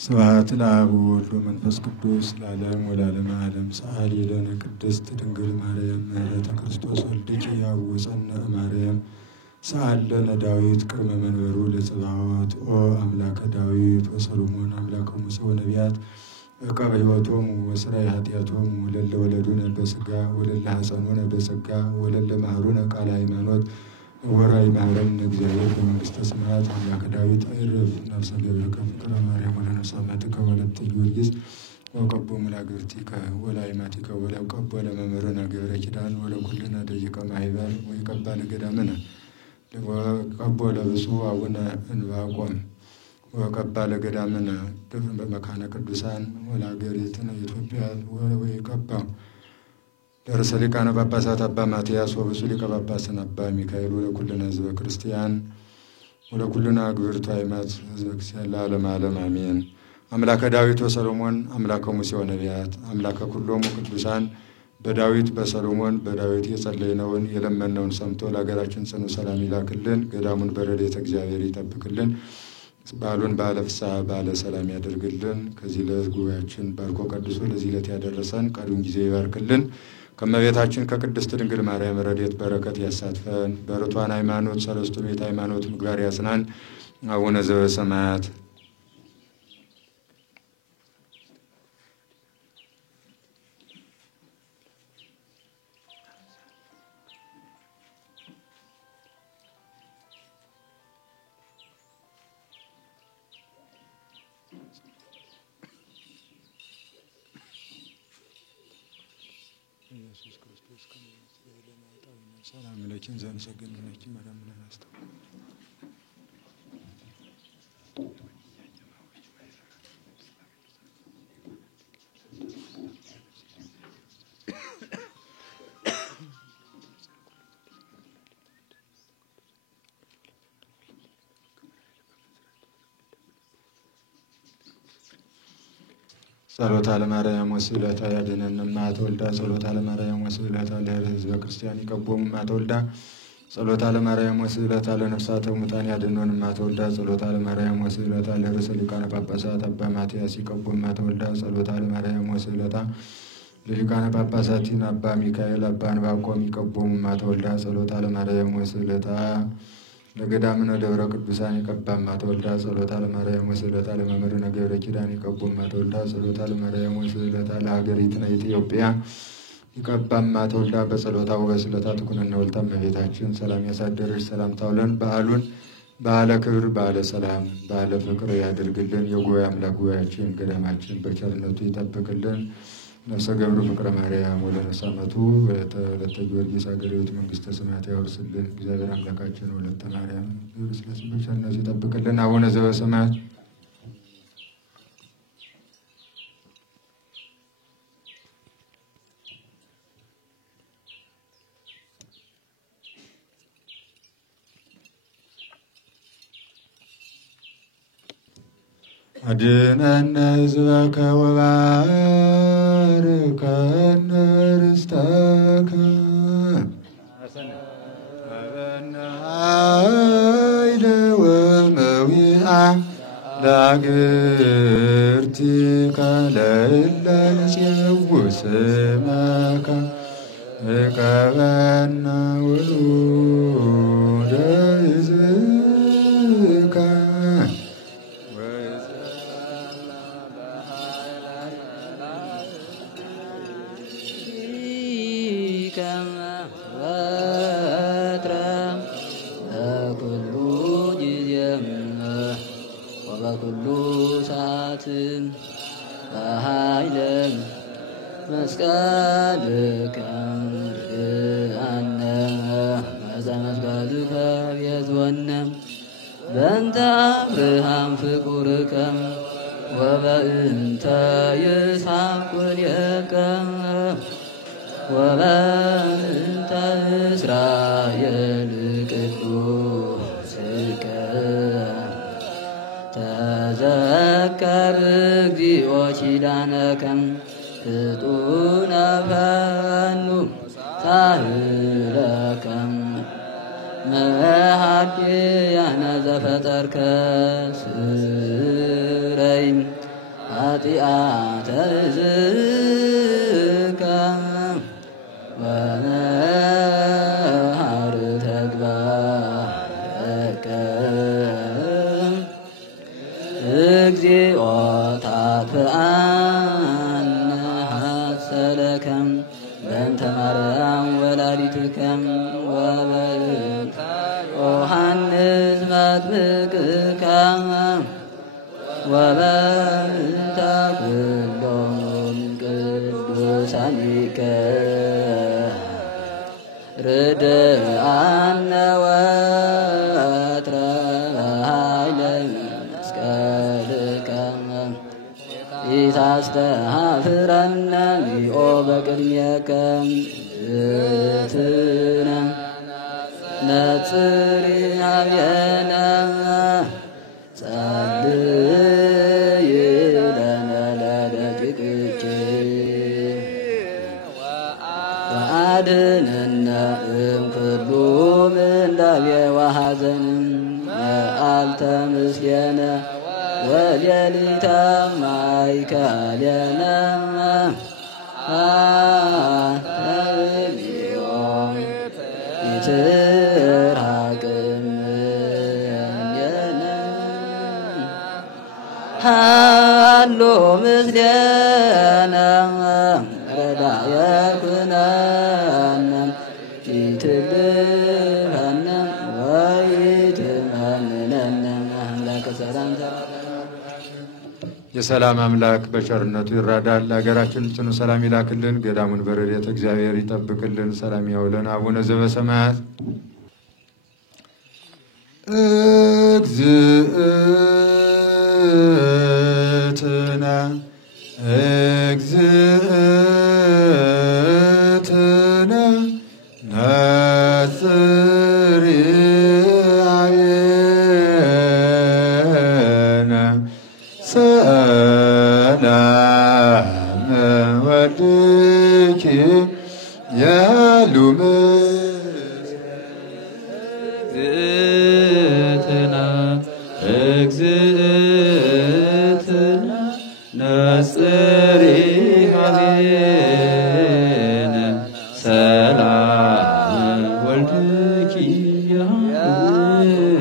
ስብሐት ለአብ ወወልድ ወመንፈስ ቅዱስ ለዓለም ወለዓለመ ዓለም። ሰአሊ ለነ ቅድስት ድንግል ማርያም ምሕረተ ክርስቶስ ወልድኪ ያውፀነ እማርያም። ሰአሊ ለነ ዳዊት ቅድመ መንበሩ ለጽባዖት። ኦ አምላከ ዳዊት ወሰሎሞን አምላከ ሙሴ ወነቢያት ዕቀበ ሕይወቶሙ ወሥራይ ኃጢአቶሙ ወለለ ወለዱነ በሥጋ ወለለ ሐፀኑነ በጸጋ ወለለ መሃሩነ ቃለ ሃይማኖት ወራይ ማረን እግዚአብሔር በመንግሥተ ሰማያት። አምላከ ዳዊት አይረፍ ነፍሰ ገብርከ ፍቅረ ማርያም ወለነፍሰ አማትከ ወለተ ጊዮርጊስ ወቀቦ ሙላግብርቲከ ወላይማቲከ ወለቀቦ ለመምህርነ ገብረ ኪዳን ወለኩልነ ደቂቀ ማኅበር ወይቀባ ለገዳምነ ወቀቦ ለብፁዕ አቡነ እንባቆም ወቀባ ለገዳምነ በመካነ ቅዱሳን ወለአገሪትነ ኢትዮጵያ ወይቀባ ለርዕሰ ሊቃነ ጳጳሳት አባ ማትያስ ወብፁዕ ሊቀ ጳጳስን አባ ሚካኤል ወለኩልነ ሕዝበ ክርስቲያን ወለኩልነ አግብርቱ አእማት ሕዝበ ክርስቲያን ለዓለመ ዓለም አሜን። አምላከ ዳዊት ወሰሎሞን አምላከ ሙሴ ወነቢያት አምላከ ኩሎሙ ቅዱሳን በዳዊት በሰሎሞን በዳዊት የጸለይነውን የለመነውን ሰምቶ ለሀገራችን ጽኑ ሰላም ይላክልን። ገዳሙን በረድኤተ እግዚአብሔር ይጠብቅልን። በዓሉን በዓለ ፍስሐ በዓለ ሰላም ያደርግልን። ከዚህ ዕለት ጉባኤያችን ባርኮ ቀድሶ ለዚህ ዕለት ያደረሰን ቀሪውን ጊዜ ይባርክልን። ከእመቤታችን ከቅድስት ድንግል ማርያም ረድኤት በረከት ያሳትፈን። በርቱዓን ሃይማኖት ሰለስቱ ምዕተ ሃይማኖት ምግባር ያጽናን። አቡነ ዘበሰማያት ኢየሱስ ክርስቶስ ሰላም ለኪን ዘንሰግን ለኪ መረምነ ናስተው ጸሎተ ለማርያም ወስዕለታ ያድኅነነ እምአተ ወልዳ ጸሎተ ለማርያም ወስዕለታ ለሕዝበ ክርስቲያን ይቀቦሙ እምአተ ወልዳ ጸሎተ ለማርያም ወስዕለታ ለነፍሳተ ሙታን ያድኅኖን እምአተ ወልዳ ጸሎተ ለማርያም ወስዕለታ ለርዕሰ ሊቃነ ጳጳሳት አባ ማትያስ ይቀቦሙ እምአተ ወልዳ ጸሎተ ለማርያም ወስዕለታ ለሊቃነ ጳጳሳቲን አባ ሚካኤል አባ እንባቆም ይቀቦሙ እምአተ ወልዳ ጸሎተ ለማርያም ወስዕለታ ለገዳምነ ደብረ ቅዱሳን ይቀባ እምአተ ወልዳ ጸሎተ ለማርያም ወስዕለታ ለመምህርነ ገብረ ኪዳን ይቀቦሙ እምአተ ወልዳ ጸሎተ ለማርያም ወስዕለታ ለሀገሪትነ ኢትዮጵያ ይቀባ እምአተ ወልዳ በጸሎታ ወበስዕለታ ትኩነነ ወልታ እመቤታችን ሰላም ያሳደረች ሰላም ታውለን። በዓሉን በዓለ ክብር በዓለ ሰላም በዓለ ፍቅር ያድርግልን። የጉባኤ አምላክ ጉባኤያችን ገዳማችን በቸርነቱ ይጠብቅልን። ነፍሰ ገብሩ ፍቅረ ማርያም ወለነፍሰ አመቱ ወለተ ጊዮርጊስ ሀገረ ሕይወት መንግሥተ ሰማያት ያወርስልን። እግዚአብሔር አምላካችን ወለተ ማርያም ስለዚህ በቸርነቱ ይጠብቅልን። አቡነ ዘበሰማያት አድኅነነ ሕዝበከ ወባርከነ ርስተከ ሀበነ ኃይለ ወመዊዓ ለአግብርቲከ ለእለ ንፄውዕ ስመከ ዕቀበነ ውሉደ ሕዝብከ በኩሉ ሰዓትን በኃይልን መስቀልከ ርአነ መስቀልከ ቤዝወነ በእንተ አብርሃም ፍቁርከ ወበእንተ ይስሐቅ ወልየከ ወበእንተ እስራኤል ቅዱስከ ተዘከር እግዚኦ ኪዳነከ ፍጡነ ፈኑ ሳህለከ መሃድያነ ዘፈጠርከ ስረይ ኃጢአተ ሕዝብከ ወመሃር ተግባረከ እግዚኦ ታጥፍአነ ሐሰለከ በእንተ ማርያም ወላዲትከ ወበእንተ ዮሐንስ መጥምቅከ ወበእንተ ኩሎሙ ቅዱሳኒከ ርድአነ ወትረ በኃይለ መስቀልከ ኢታስተኀፍረነ እግዚኦ በቅድሜከ እግዝእትነ ነጽሪ ኀቤነ ጸልይ ለነ ለደቂቅኪ ወአድኅነነ እምኩሉ ምንዳቤ ወኀዘን መዓልተ ምስሌነ ወሌሊተ ማእከሌነ አንተ እግዚኦ ኢትርሐቅ እምኔነ ሃሎ ምስሌነ ረዳየ ኩነነ ኢትልፈነ ወኢትመንነነ አምላከ ሰላም የሰላም አምላክ በቸርነቱ ይራዳል። ለሀገራችን ጽኑ ሰላም ይላክልን። ገዳሙን በረድኤተ እግዚአብሔር ይጠብቅልን። ሰላም ያውለን። አቡነ ዘበሰማያት እግዝእትነ እግዝእትነ ነጽሪ ኀቤነ ሰላም ወልድኪ ያሉ እግዝእትነ እግዝእትነ ነጽሪ ኀቤነ ሰላም ወልድኪ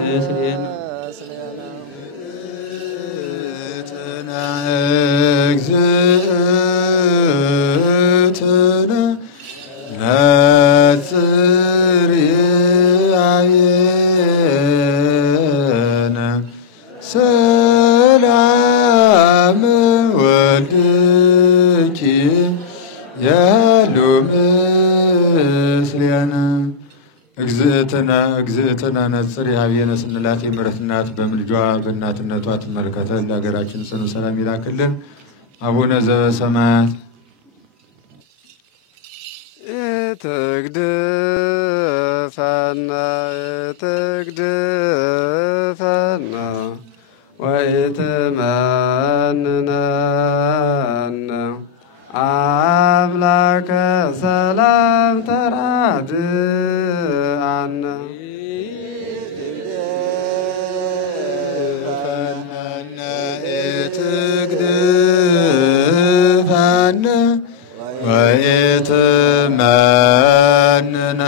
ምስሌነ እግዝእትነ ነጽሪ ኀቤነ ሰላም ወልድኪ ያሉ ምስሌነ እግዝእትነ እግዝእትነ ነጽሪ ኀቤነ ስንላት የምሕረት እናት በምልጇ በእናትነቷ ትመልከተን። ለሀገራችን ጽኑ ሰላም ይላክልን። አቡነ ዘበሰማያት ትግድፈነ ትግድፈነ ወኢትመንነነ አምላከ ሰላም ተራድአነ ትግድፈነ ወኢትመንነነ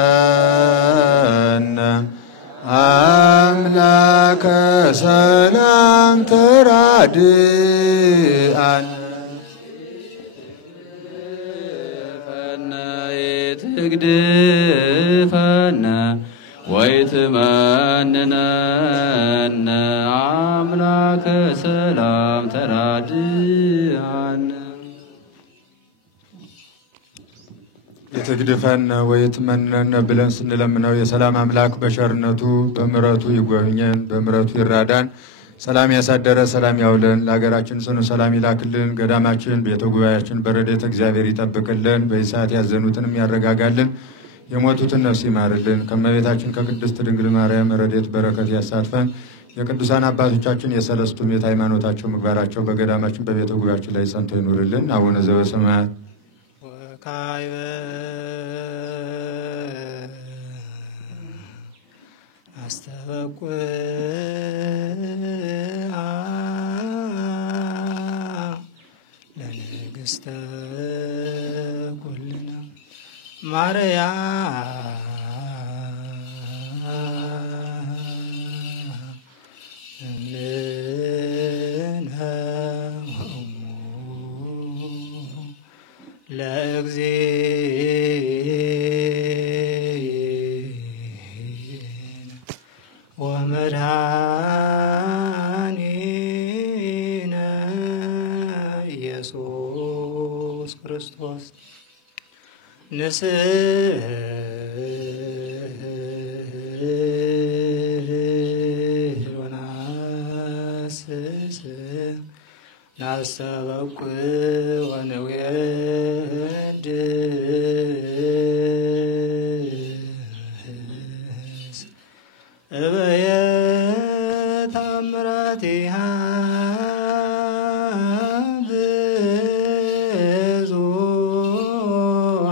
አምላከ ሰላም ተራድአነ ትግድፈነ ወኢትመንነነ አምላከ ሰላም ተራድአነ የትግድፈነ ወኢትመንነነ ብለን ስንለምነው የሰላም አምላክ በቸርነቱ በምሕረቱ ይጎብኘን፣ በምሕረቱ ይራዳን። ሰላም ያሳደረ ሰላም ያውለን። ለሀገራችን ጽኑ ሰላም ይላክልን። ገዳማችን ቤተ ጉባኤያችን በረድኤተ እግዚአብሔር ይጠብቅልን። በዚህ ሰዓት ያዘኑትንም ያረጋጋልን። የሞቱትን ነፍስ ይማርልን። ከእመቤታችን ከቅድስት ድንግል ማርያም ረድኤት በረከት ያሳትፈን። የቅዱሳን አባቶቻችን የሰለስቱ ምዕት ሃይማኖታቸው ምግባራቸው በገዳማችን በቤተ ጉባኤያችን ላይ ጸንቶ ይኑርልን። አቡነ ዘበሰማያት ወካዕበ አስተበቁዐ ንግሥተ ኩልነ ማርያም እምነ እሙ ለእግዚእነ ወመድኃኒነ ኢየሱስ ክርስቶስ ንስሕል ወናስስ ናስተበቁ ወነዌድስ እበየ ታምራቲሃ ብዙኃ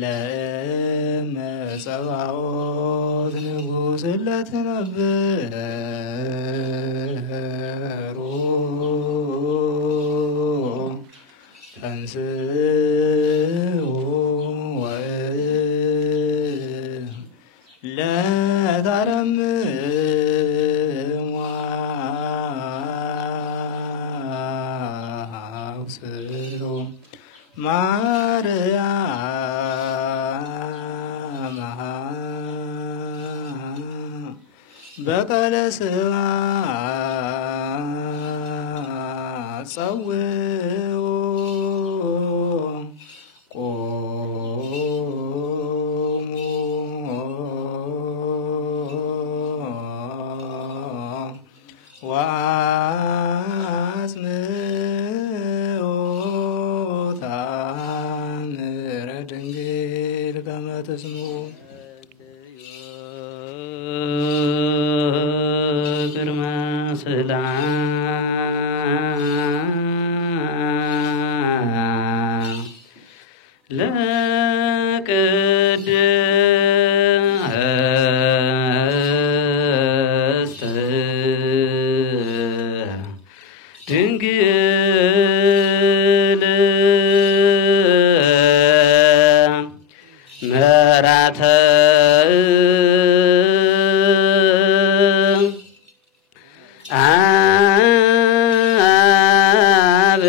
ለእመ ጸባኦት ንጉሥ ለትነብሩ ተንሥኡ ለታረምሟ አውስሮ ማርያም በቀለ ስብሐት ጸውዖ ወአጽምዑ ተአምረ ድንግል ከመ ትስምዑ ቅድመ ሰላም ለቅድስት ድንግል ምሕረተ አብ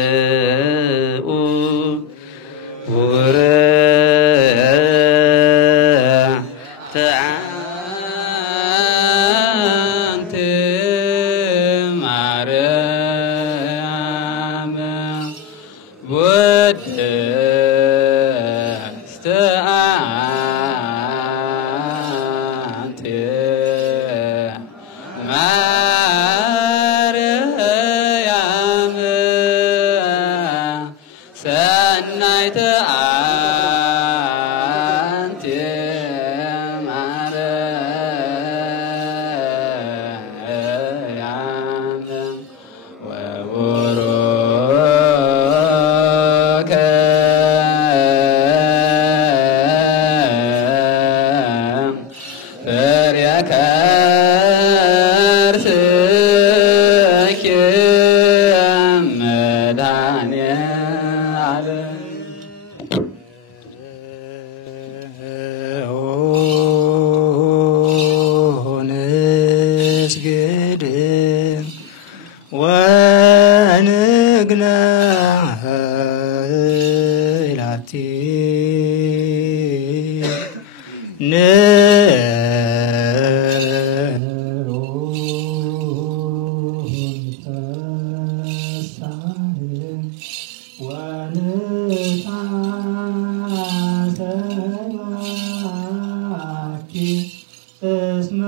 ወእመበግዑ ውርተ አንቲ ማርያም ውድስተ አንቲ ማርያም ሰናይተ አንቲ ማርያም ወቡሩከ ፍሬ ከርስኪ መድኃኔዓለም ንስግድ ወንግነህ ላቲ እስመ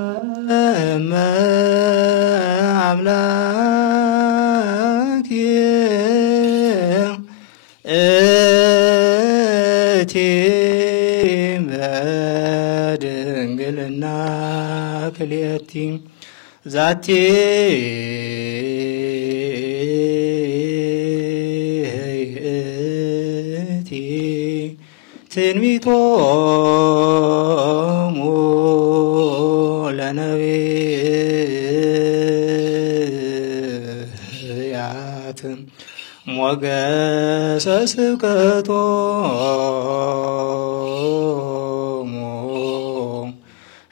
አምላክ እቲ በድንግልና ክልኤቲ ዛቲ እቲ ትንቢቶሙ ለነቢያት ሞገሰ ስብከቶሙ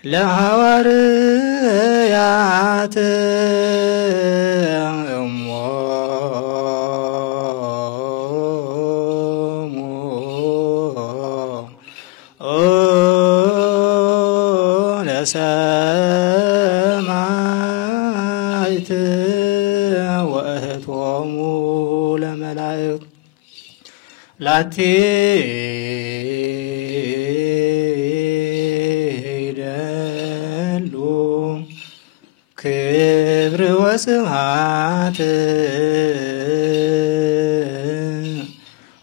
ለሐዋርያት ለሰማዕት ወእህቶሙ ለመላእክት ላቲ ይደሉ ክብር ወስብሐት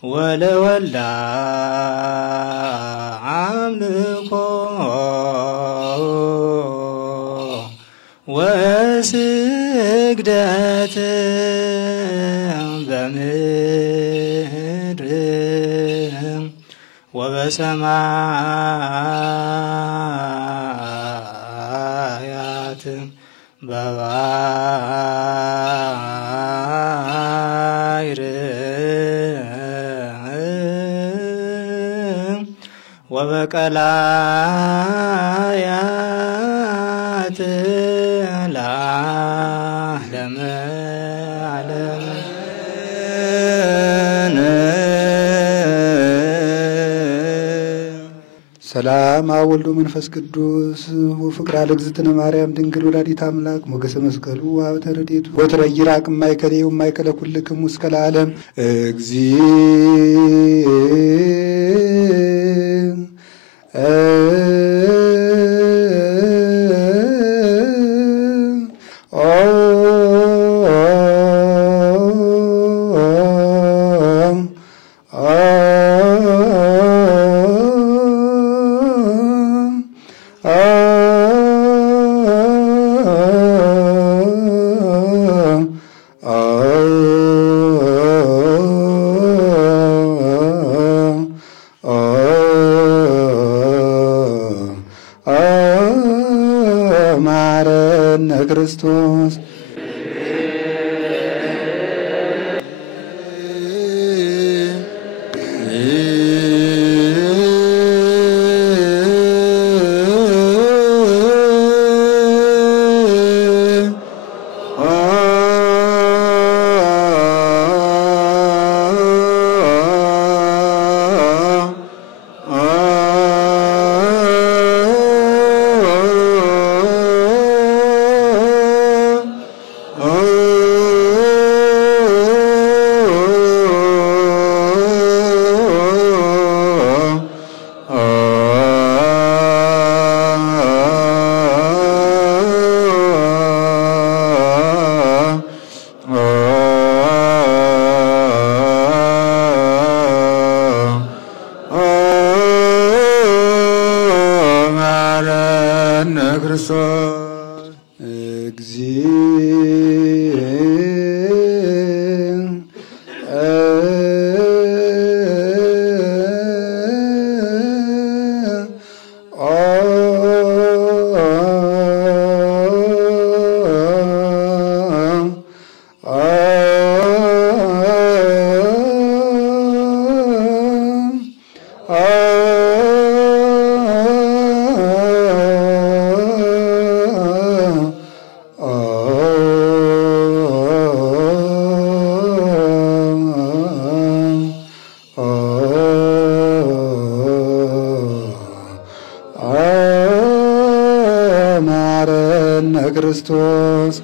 ወለወልዳ አምልኮ ወስግደት በምድር ወበሰማያት በባሕር ወበቀላያት ለዓለመ ዓለም። ሰላም አብ ወልድ መንፈስ ቅዱስ ወፍቅር ለእግዝእትነ ማርያም ድንግል ወላዲተ አምላክ ሞገሰ መስቀሉ ወሀብተ ረድኤቱ ወትረ ይራቅ እማይከሌው እማይከለ ኩልክሙ እስከ ለዓለም ማረነ ክርስቶስ ክርስቶስ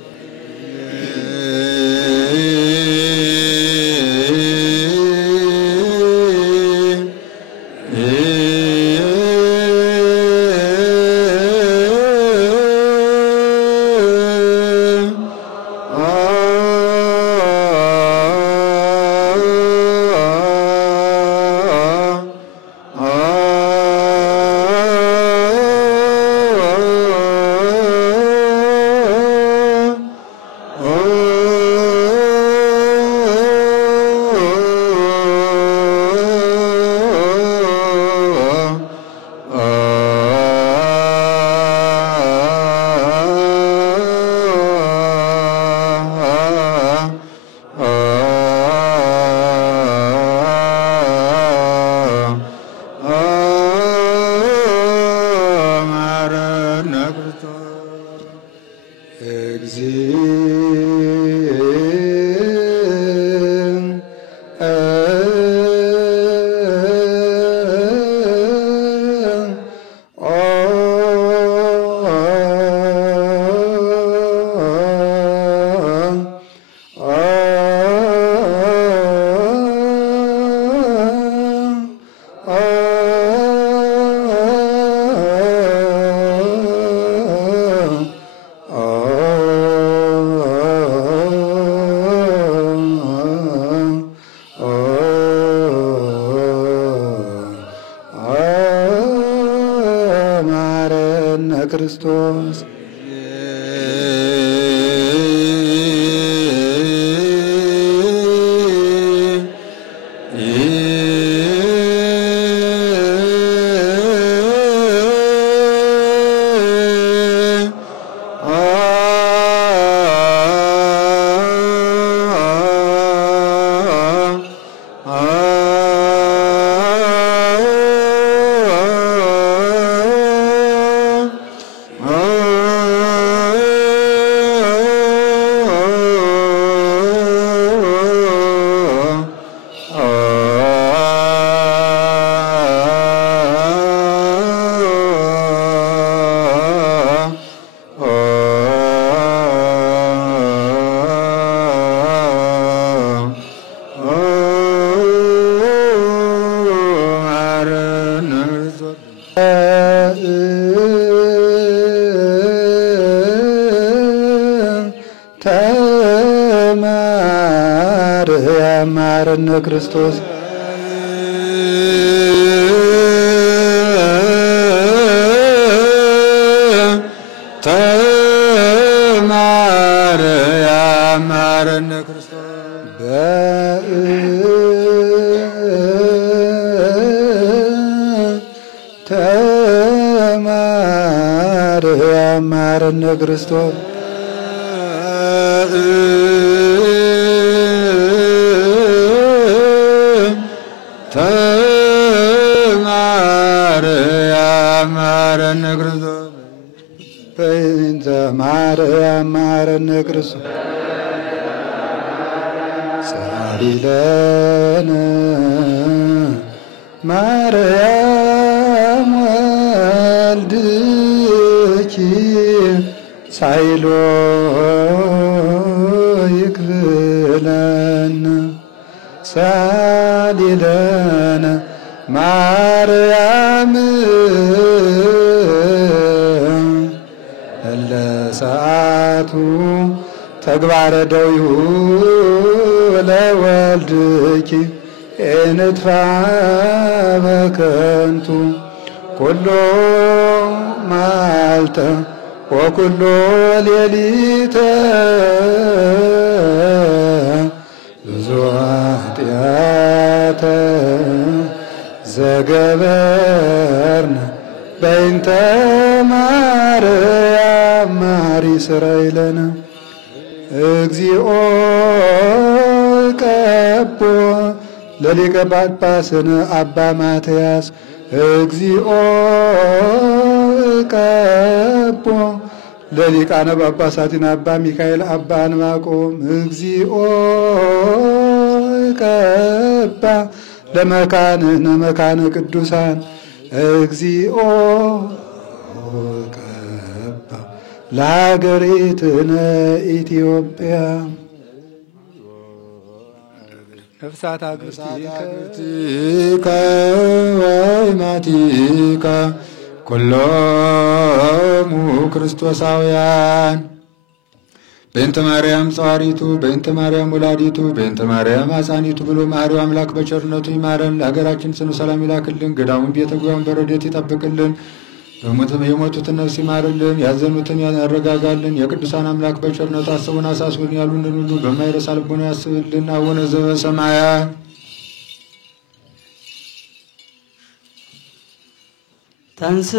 ክርስቶስ ማረነ ክርስቶስ ማረነ ክርስቶስ ማረነ ክርስቶስ ማረነ ክርስቶስ በእንተ ማርያም ማረነ ክርስቶስ ጸሪለነ ማርያም ወልድኪ ሳይሎ ይክፍለነ ሳሊለነ ማርያም ለሰዓቱ ተግባረ ደዊሁ ለወልድኪ እንጥፋ በከንቱ ኩሎ ማልተ ወኩሎ ሌሊተ ብዙ ኃጢአተ ዘገበርነ በእንተ ማርያም ማሪ ስረይለነ እግዚኦ ቀቦ ለሊቀ ጳጳስነ አባ ማትያስ እግዚኦ ቀቦ ለሊቃነ ጳጳሳትን አባ ሚካኤል አባ ዕንባቆም እግዚኦ ቀባ ለመካንነ መካነ ቅዱሳን እግዚኦ ቀባ ለሀገሪትነ ኢትዮጵያ ነፍሳት አግብቲከ ወይማቲከ ኩሎሙ ክርስቶሳውያን በእንተ ማርያም ጸዋሪቱ በእንተ ማርያም ወላዲቱ በእንተ ማርያም አጻኒቱ ብሎ መሐሪው አምላክ በቸርነቱ ይማረን። ለሀገራችን ጽኑ ሰላም ይላክልን። ገዳሙን ቤተ ጉባኤውን በረድኤት ይጠብቅልን። የሞቱትን ነፍስ ይማርልን። ያዘኑትን ያረጋጋልን። የቅዱሳን አምላክ በቸርነቱ አስቡን አሳስቡን ያሉንን ሁሉ በማይረሳ ልቦና ያስብልን። አቡነ ዘበሰማያት ተንስ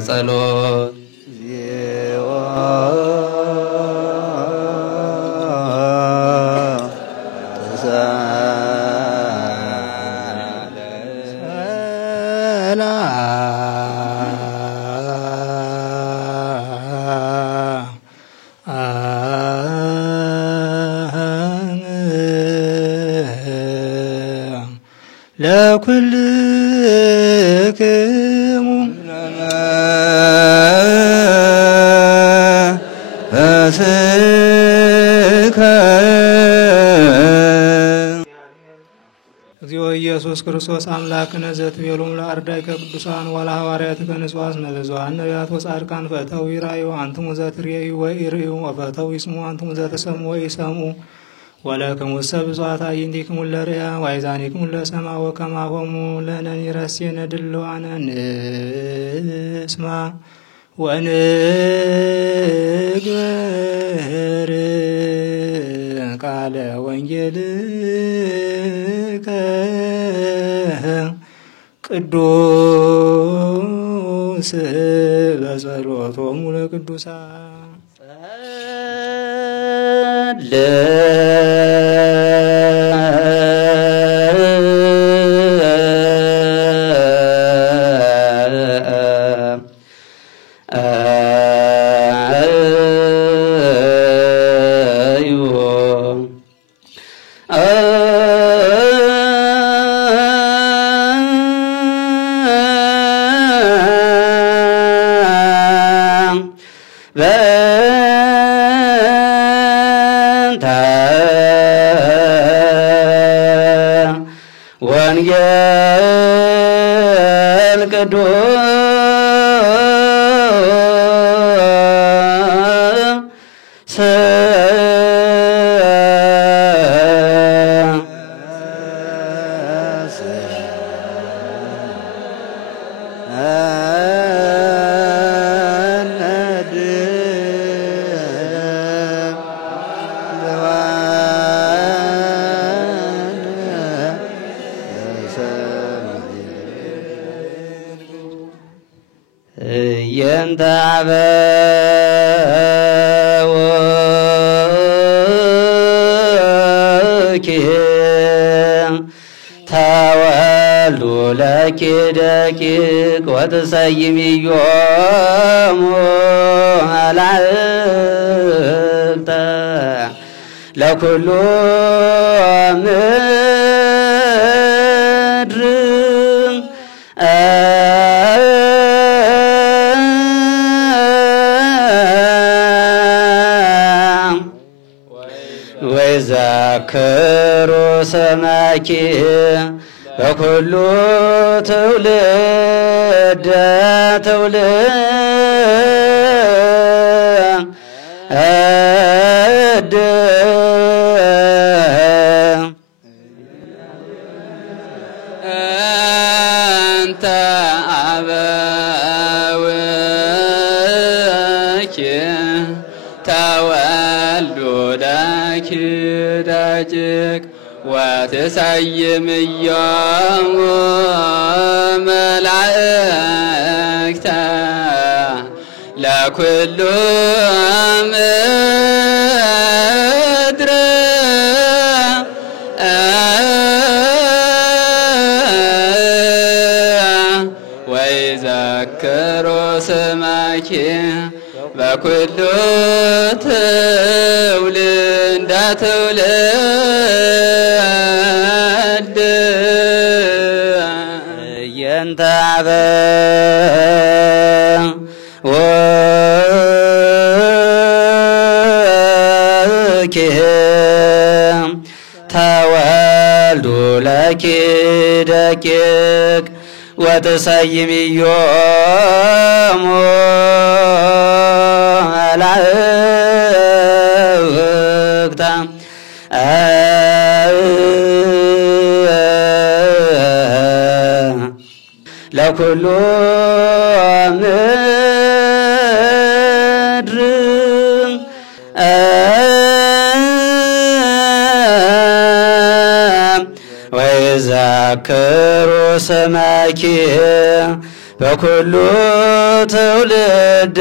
ጸሎት ለኩልክሙ እግዚኦ ኢየሱስ ክርስቶስ አምላክነ ዘትቤሎም ለአርዳኢከ ቅዱሳን ወለሐዋርያትከ ንጹሐን ነቢያት ነቢያት ወጻድቃን ፈተው ይራዩ አንትሙ ዘትሬዩ ወኢርእዩ ወፈተው ይስሙ አንትሙ ዘትሰሙ ወኢሰምዑ ወለክሙ ብፁዓት አዕይንቲክሙ ለርእያ ወአእዛኒክሙ ለሰምዐ ወከማሆሙ ለነኒረሴነ ድልዋነ ንስማ ወንግበር ቃለ ወንጌልከ ቅዱስ በጸሎቶሙ ለቅዱሳን ወንጌል ቅዱስ የንተ አበውኪ ተወልዱ ለኪ ደቂቅ ወትሰይምዮሙ መላእክተ ለኩሉ ምድር ወይዘክሩ ስመኪ በኩሉ ትውልደ ትውልድ እንተ አበውኪ ተወልዱ ለኪ ደቂቅ ወትሰይምዮሙ መላእክተ ለኩሉ ምድር ወይዘክሩ ስመኪ በኩሉ ትውልደ ትውልድ የንተ አበውኪ ተወልዱ ለኪ ደቂቅ ወትሰይምዮሙ መላእክተ ለኩሉ ምድር ወይዘክሩ ስመኪ በኩሉ ትውልደ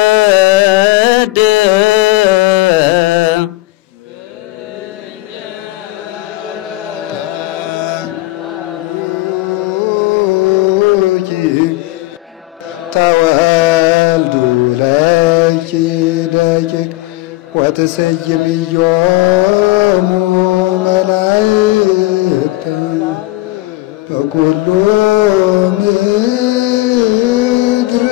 ትውልድ ተወልዱ ለኪ ደቂቅ ወትሰይምዮሙ መላእክተ በኩሉ ምድር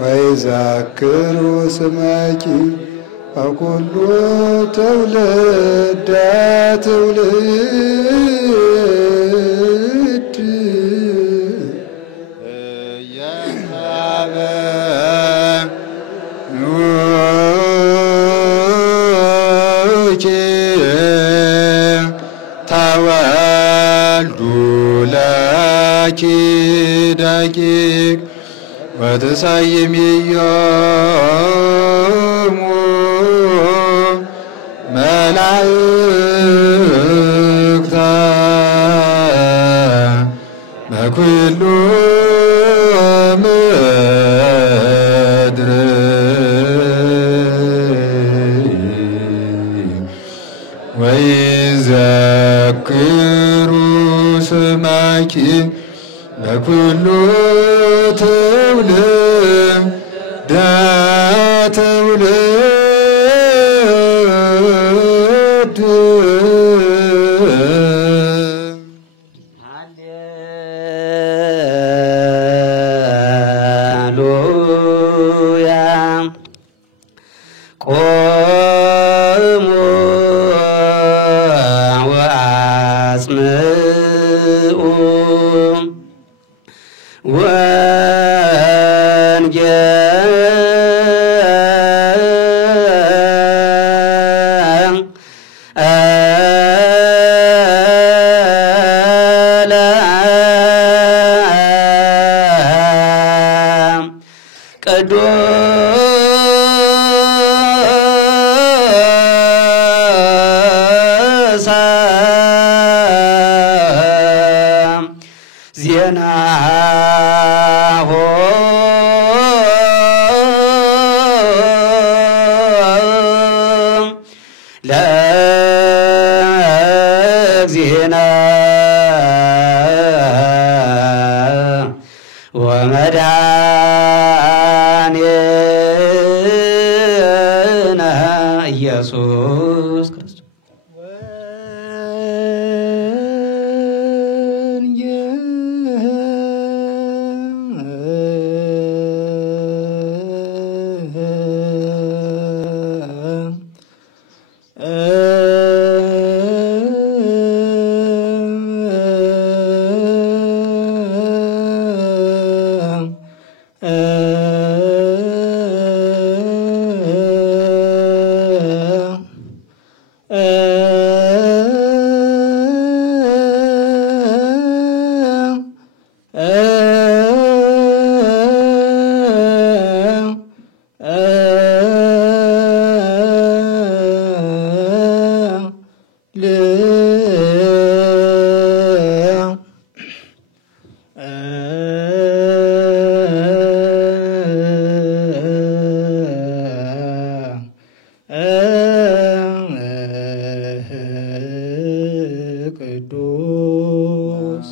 ወይ ወይዛክሩ ስመኪ በኩሉ ትውልደ ትውልድ እያበውኪ ተወልዱ ለኪ ደቂቅ ወትሰይምዮሙ መላእክተ በኩሉ ምድር ወይዘክሩ ስመኪ በኩሉ ትውልደ ትውልድ ሃሌሉያ ቆሙ ወአጽምዑ ቅዱስ ዜናሆ ለእግዚእነ ወመድኃኒነ ኢየሱስ ክርስቶስ ቅዱስ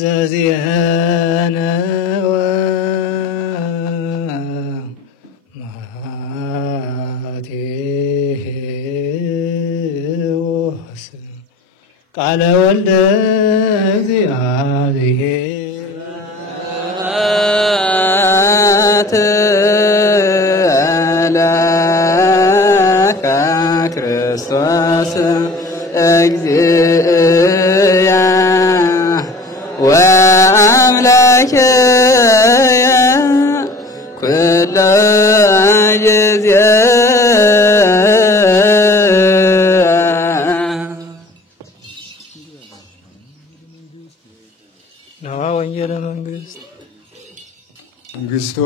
ዘዚአነ ማቴዎስ ቃለ ወልደ እግዚአብሔር ለከ ክርስቶስ እግዚእየ ወአምላክየ ኩሎ ጊዜ ነዋ ወንጌለ መንግሥት መንግሥቶ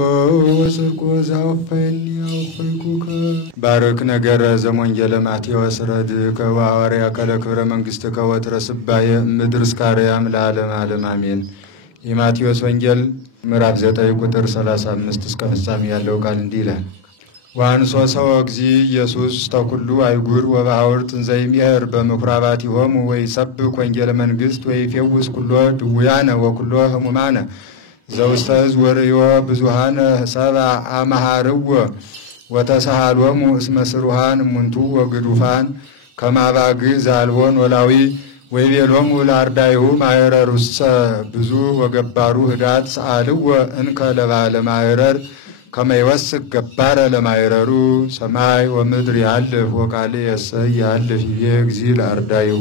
ወጽድቆ ዘአወፈየኒ አወፈይኩከ ባርክ ነገረ ዘወንጌለ ማቴዎስ ረድእከ ወሐዋርያከ ለክብረ መንግሥትከ ወትረ ስባየ እምድር እስከ አርያም ለዓለመ ዓለም አሜን። የማቴዎስ ወንጌል ምዕራፍ 9 ቁጥር 35 እስከ ፍጻሜ ያለው ቃል እንዲህ ይላል። ወአንሶ ሰው እግዚእ ኢየሱስ ተኩሉ አይጉር ወበሐውርት እንዘ ይሜህር በምኵራባቲሆሙ ወይሰብክ ወንጌለ መንግሥት ወይፌውስ ኩሎ ድውያነ ወኩሎ ሕሙማነ ዘውስተ ሕዝብ ወርእዮ ብዙኃነ ሰብአ አመሃርዎ ወተሳሃሎሙ እስመ ስሩሃን እሙንቱ ወግዱፋን ከመ አባግዕ ዘአልቦ ኖላዊ ወይቤሎሙ ለአርዳኢሁ ማኅረር ውስተ ብዙ ወገባሩ ህዳት ሰአልወ እንከ ለባለ ማኅረር ከመ ይወስክ ገባረ ለማኅረሩ ሰማይ ወምድር ያልፍ ወቃልየሰ ያልፍ ይቤ እግዚእ ለአርዳኢሁ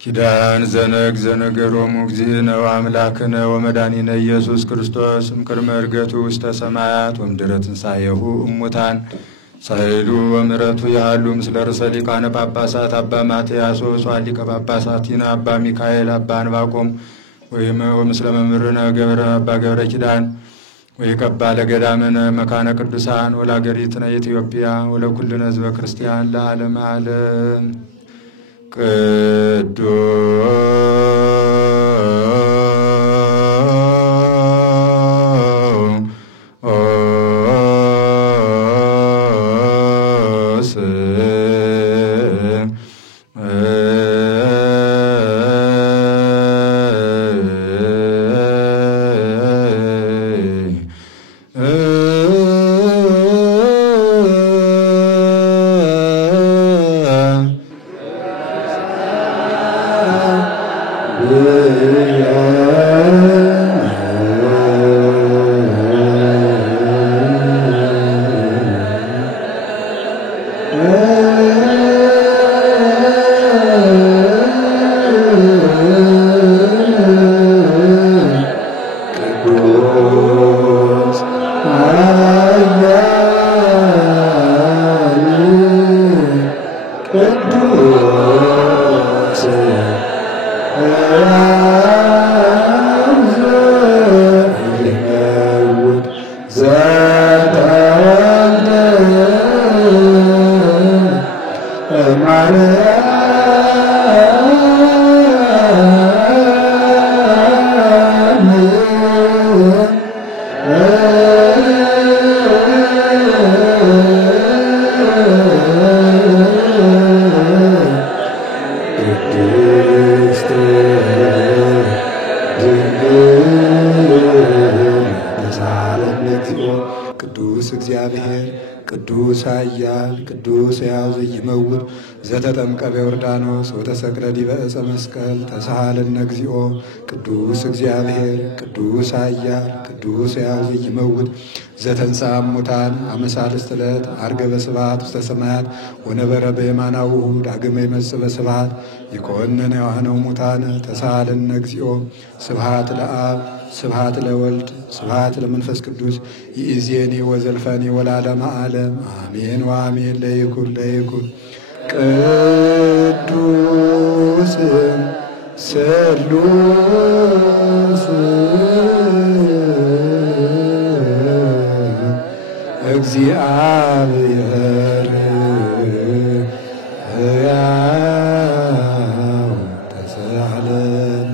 ኪዳን ዘነግ ዘነገሮሙ እግዚእነ ወአምላክነ ወመድኃኒነ ኢየሱስ ክርስቶስ እምቅድመ ዕርገቱ ውስተ ሰማያት ወእምድኅረ ትንሣኤሁ እሙታን ሳይሉ ወምሕረቱ ያሉ ምስለ ርእሰ ሊቃነ ጳጳሳት አባ ማትያስ ወጽዋን ሊቀ ጳጳሳቲነ አባ ሚካኤል አባ ዕንባቆም ወምስለ መምህርነ አባ ገብረ ኪዳን ወይቀባ ለገዳምነ መካነ ቅዱሳን ወለአገሪትነ ኢትዮጵያ ወለኩልነ ሕዝበ ክርስቲያን ለዓለመ ዓለም ቅዱስ እግዚአብሔር ቅዱስ ኃያል ቅዱስ ሕያው ዘኢይመውት ዘተጠምቀ በዮርዳኖስ ወተሰቅለ ዲበ ዕፀ መስቀል ተሳሃለነ እግዚኦ ቅዱስ እግዚአብሔር ቅዱስ ኃያል ቅዱስ ሕያው ዘኢይመውት ዘተንሥአ እሙታን አመ ሣልስት ዕለት ዐርገ በስብሐት ውስተ ሰማያት ወነበረ በየማናሁ ዳግመ ይመጽእ በስብሐት ይኰንነ ሕያዋነ ወሙታነ ተሳሃለነ እግዚኦ ስብሐት ለአብ ስብሐት ለወልድ ስብሐት ለመንፈስ ቅዱስ ይእዜኒ ወዘልፈኒ ወለዓለመ ዓለም አሜን ወአሜን። ለይኩን ቅዱስ ስሉስ እግዚአብሔር ሕያው ተሳሃለነ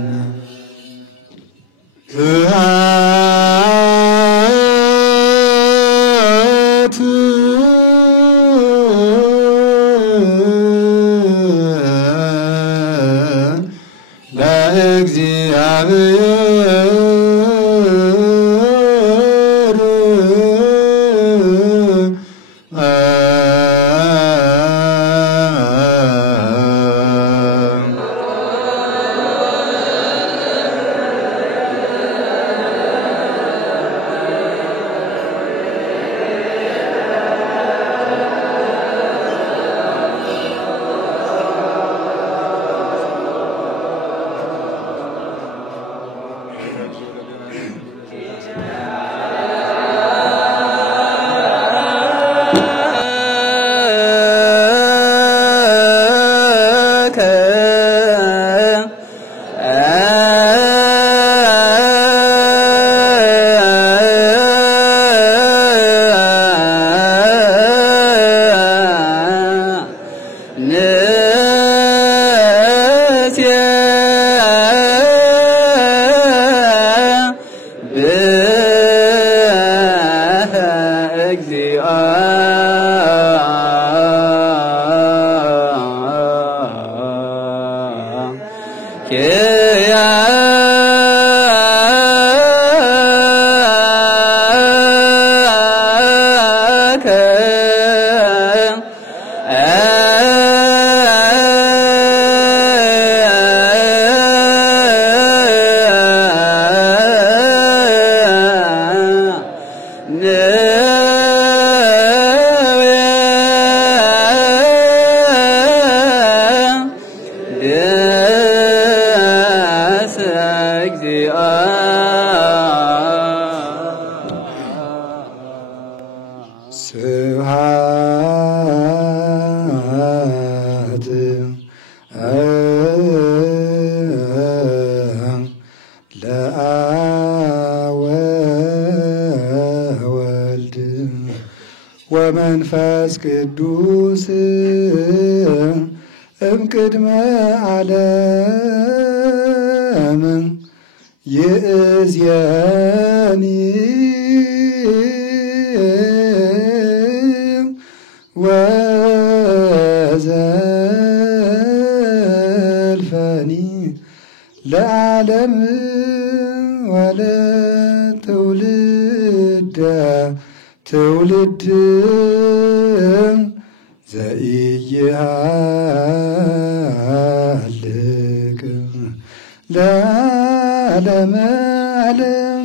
ወመንፈስ ቅዱስ እምቅድመ ዓለም ይእዜኒ ወዘልፈኒ ለዓለም ወለትውልደ ትውልድ ዘኢይሃልቅ ለዓለመ ዓለም።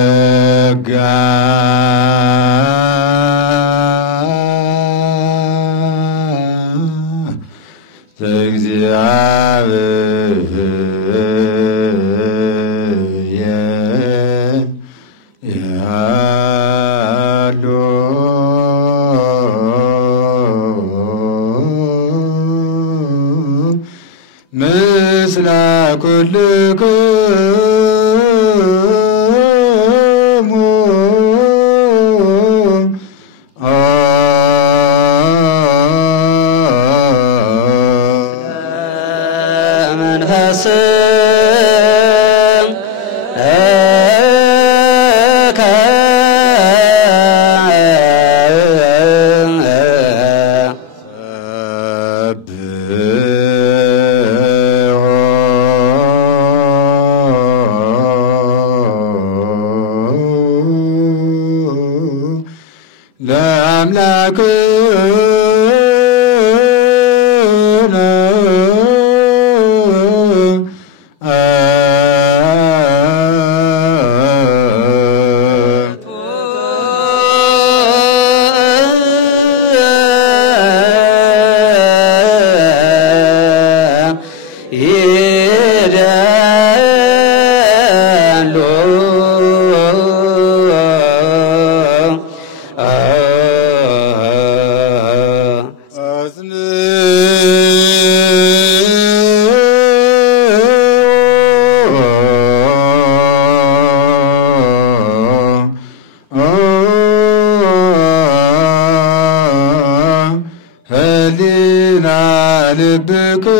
ጸጋ ዘእግዚአብሔር ያሎ ምስለ ኩልክሙ መንፈስ ህሊና ልብክሙ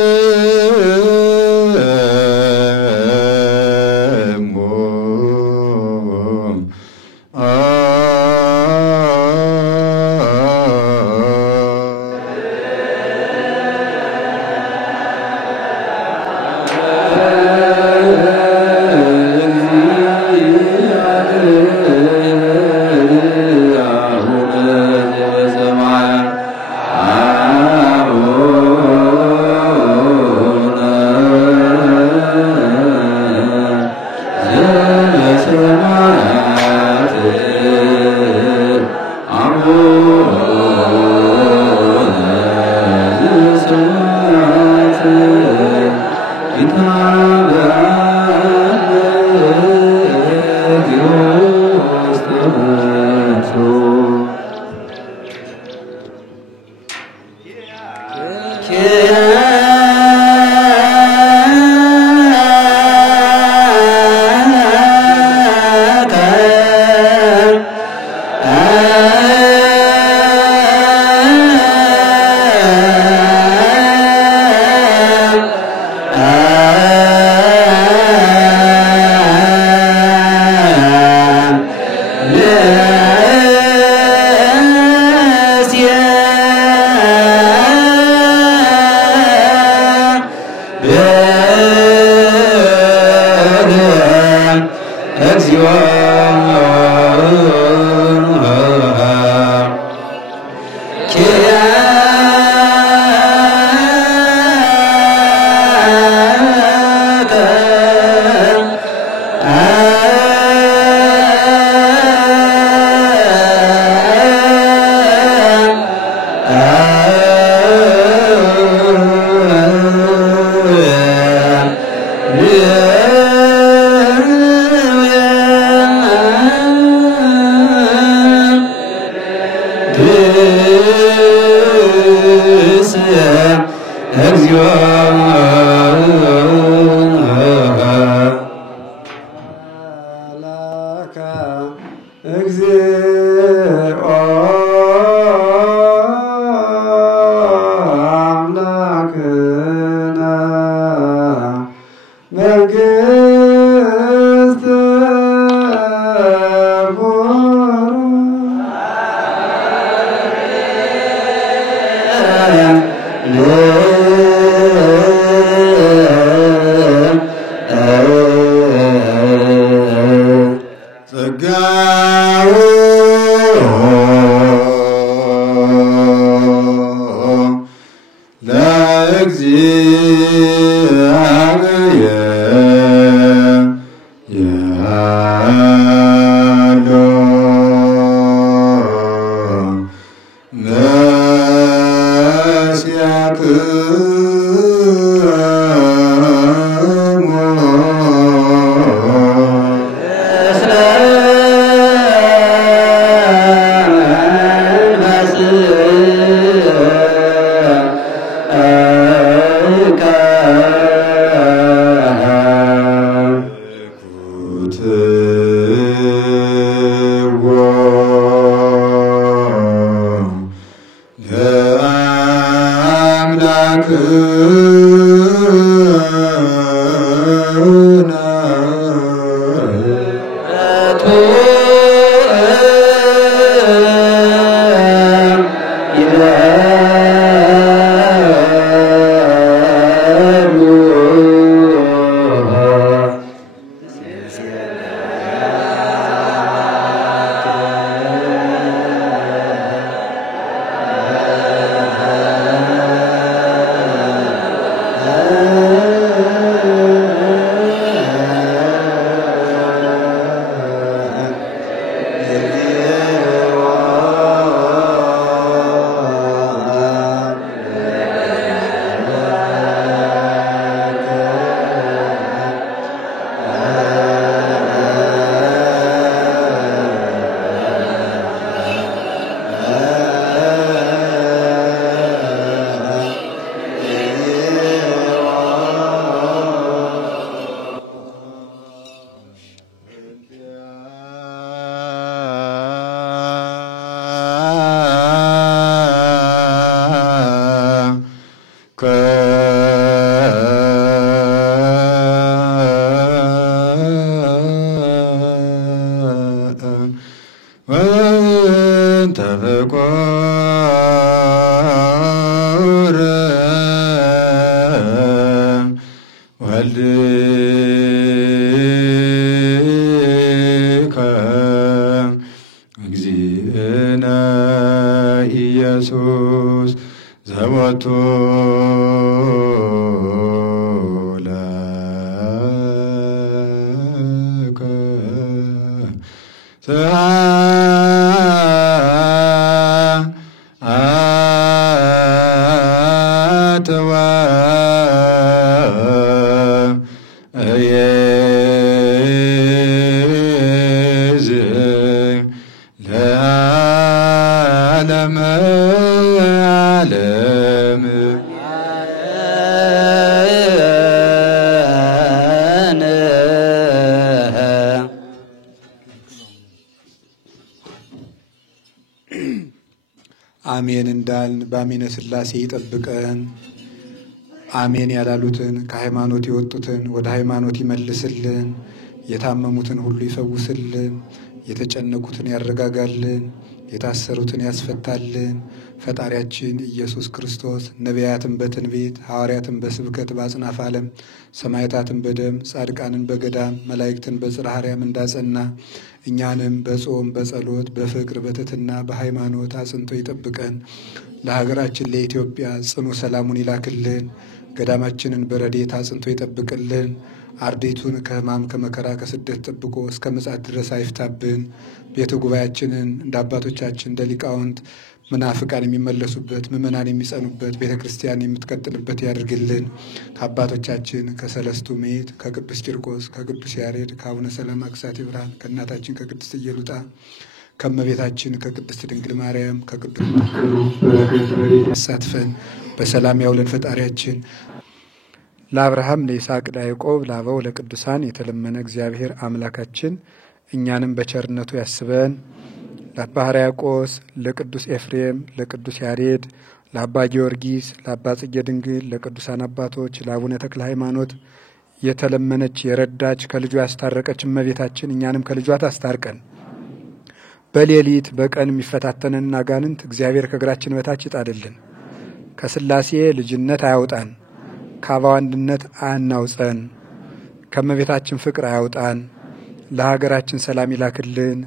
እግዚኦ ላከ እግዚኦ አምላክነ መንግሥት ጸጋው ለእግዚአብሔር ያሎ እግዚእነ ኢየሱስ ዘወቱ ለከ ስብሐትወ ለዓለመ ዓለም አሜን እንዳልን በአሜነ ሥላሴ ይጠብቀን። አሜን ያላሉትን ከሃይማኖት የወጡትን ወደ ሃይማኖት ይመልስልን። የታመሙትን ሁሉ ይፈውስልን። የተጨነቁትን ያረጋጋልን። የታሰሩትን ያስፈታልን። ፈጣሪያችን ኢየሱስ ክርስቶስ ነቢያትን በትንቢት ሐዋርያትን በስብከት በአጽናፈ ዓለም ሰማዕታትን በደም ጻድቃንን በገዳም መላእክትን በጽርሐ አርያም እንዳጸና እኛንም በጾም በጸሎት በፍቅር በትሕትና በሃይማኖት አጽንቶ ይጠብቀን። ለሀገራችን ለኢትዮጵያ ጽኑ ሰላሙን ይላክልን። ገዳማችንን በረድኤት አጽንቶ ይጠብቅልን። አርዴቱን ከሕማም ከመከራ ከስደት ጠብቆ እስከ ምጽአት ድረስ አይፍታብን። ቤተ ጉባኤያችንን እንደ አባቶቻችን እንደ ሊቃውንት መናፍቃን የሚመለሱበት ምዕመናን የሚጸኑበት ቤተ ክርስቲያን የምትቀጥልበት ያድርግልን። ከአባቶቻችን ከሰለስቱ ምዕት ከቅዱስ ቂርቆስ ከቅዱስ ያሬድ ከአቡነ ሰላማ ከሳቴ ብርሃን ከእናታችን ከቅድስት ኢየሉጣ ከእመቤታችን ከቅድስት ድንግል ማርያም ከቅዱስ መስቀሉ በረከት ረድኤት ያሳትፈን። በሰላም ያውለን ፈጣሪያችን። ለአብርሃም ለይስሐቅ ለያዕቆብ ለአበው ለቅዱሳን የተለመነ እግዚአብሔር አምላካችን እኛንም በቸርነቱ ያስበን። ለአባ ሕርያቆስ ለቅዱስ ኤፍሬም ለቅዱስ ያሬድ ለአባ ጊዮርጊስ ለአባ ጽጌ ድንግል ለቅዱሳን አባቶች ለአቡነ ተክለ ሃይማኖት የተለመነች የረዳች ከልጇ ያስታረቀች እመቤታችን እኛንም ከልጇ ታስታርቀን። በሌሊት በቀን የሚፈታተንን አጋንንት እግዚአብሔር ከእግራችን በታች ይጣልልን። ከሥላሴ ልጅነት አያውጣን። ከአባው አንድነት አያናውጸን። ከእመቤታችን ፍቅር አያውጣን። ለሀገራችን ሰላም ይላክልን።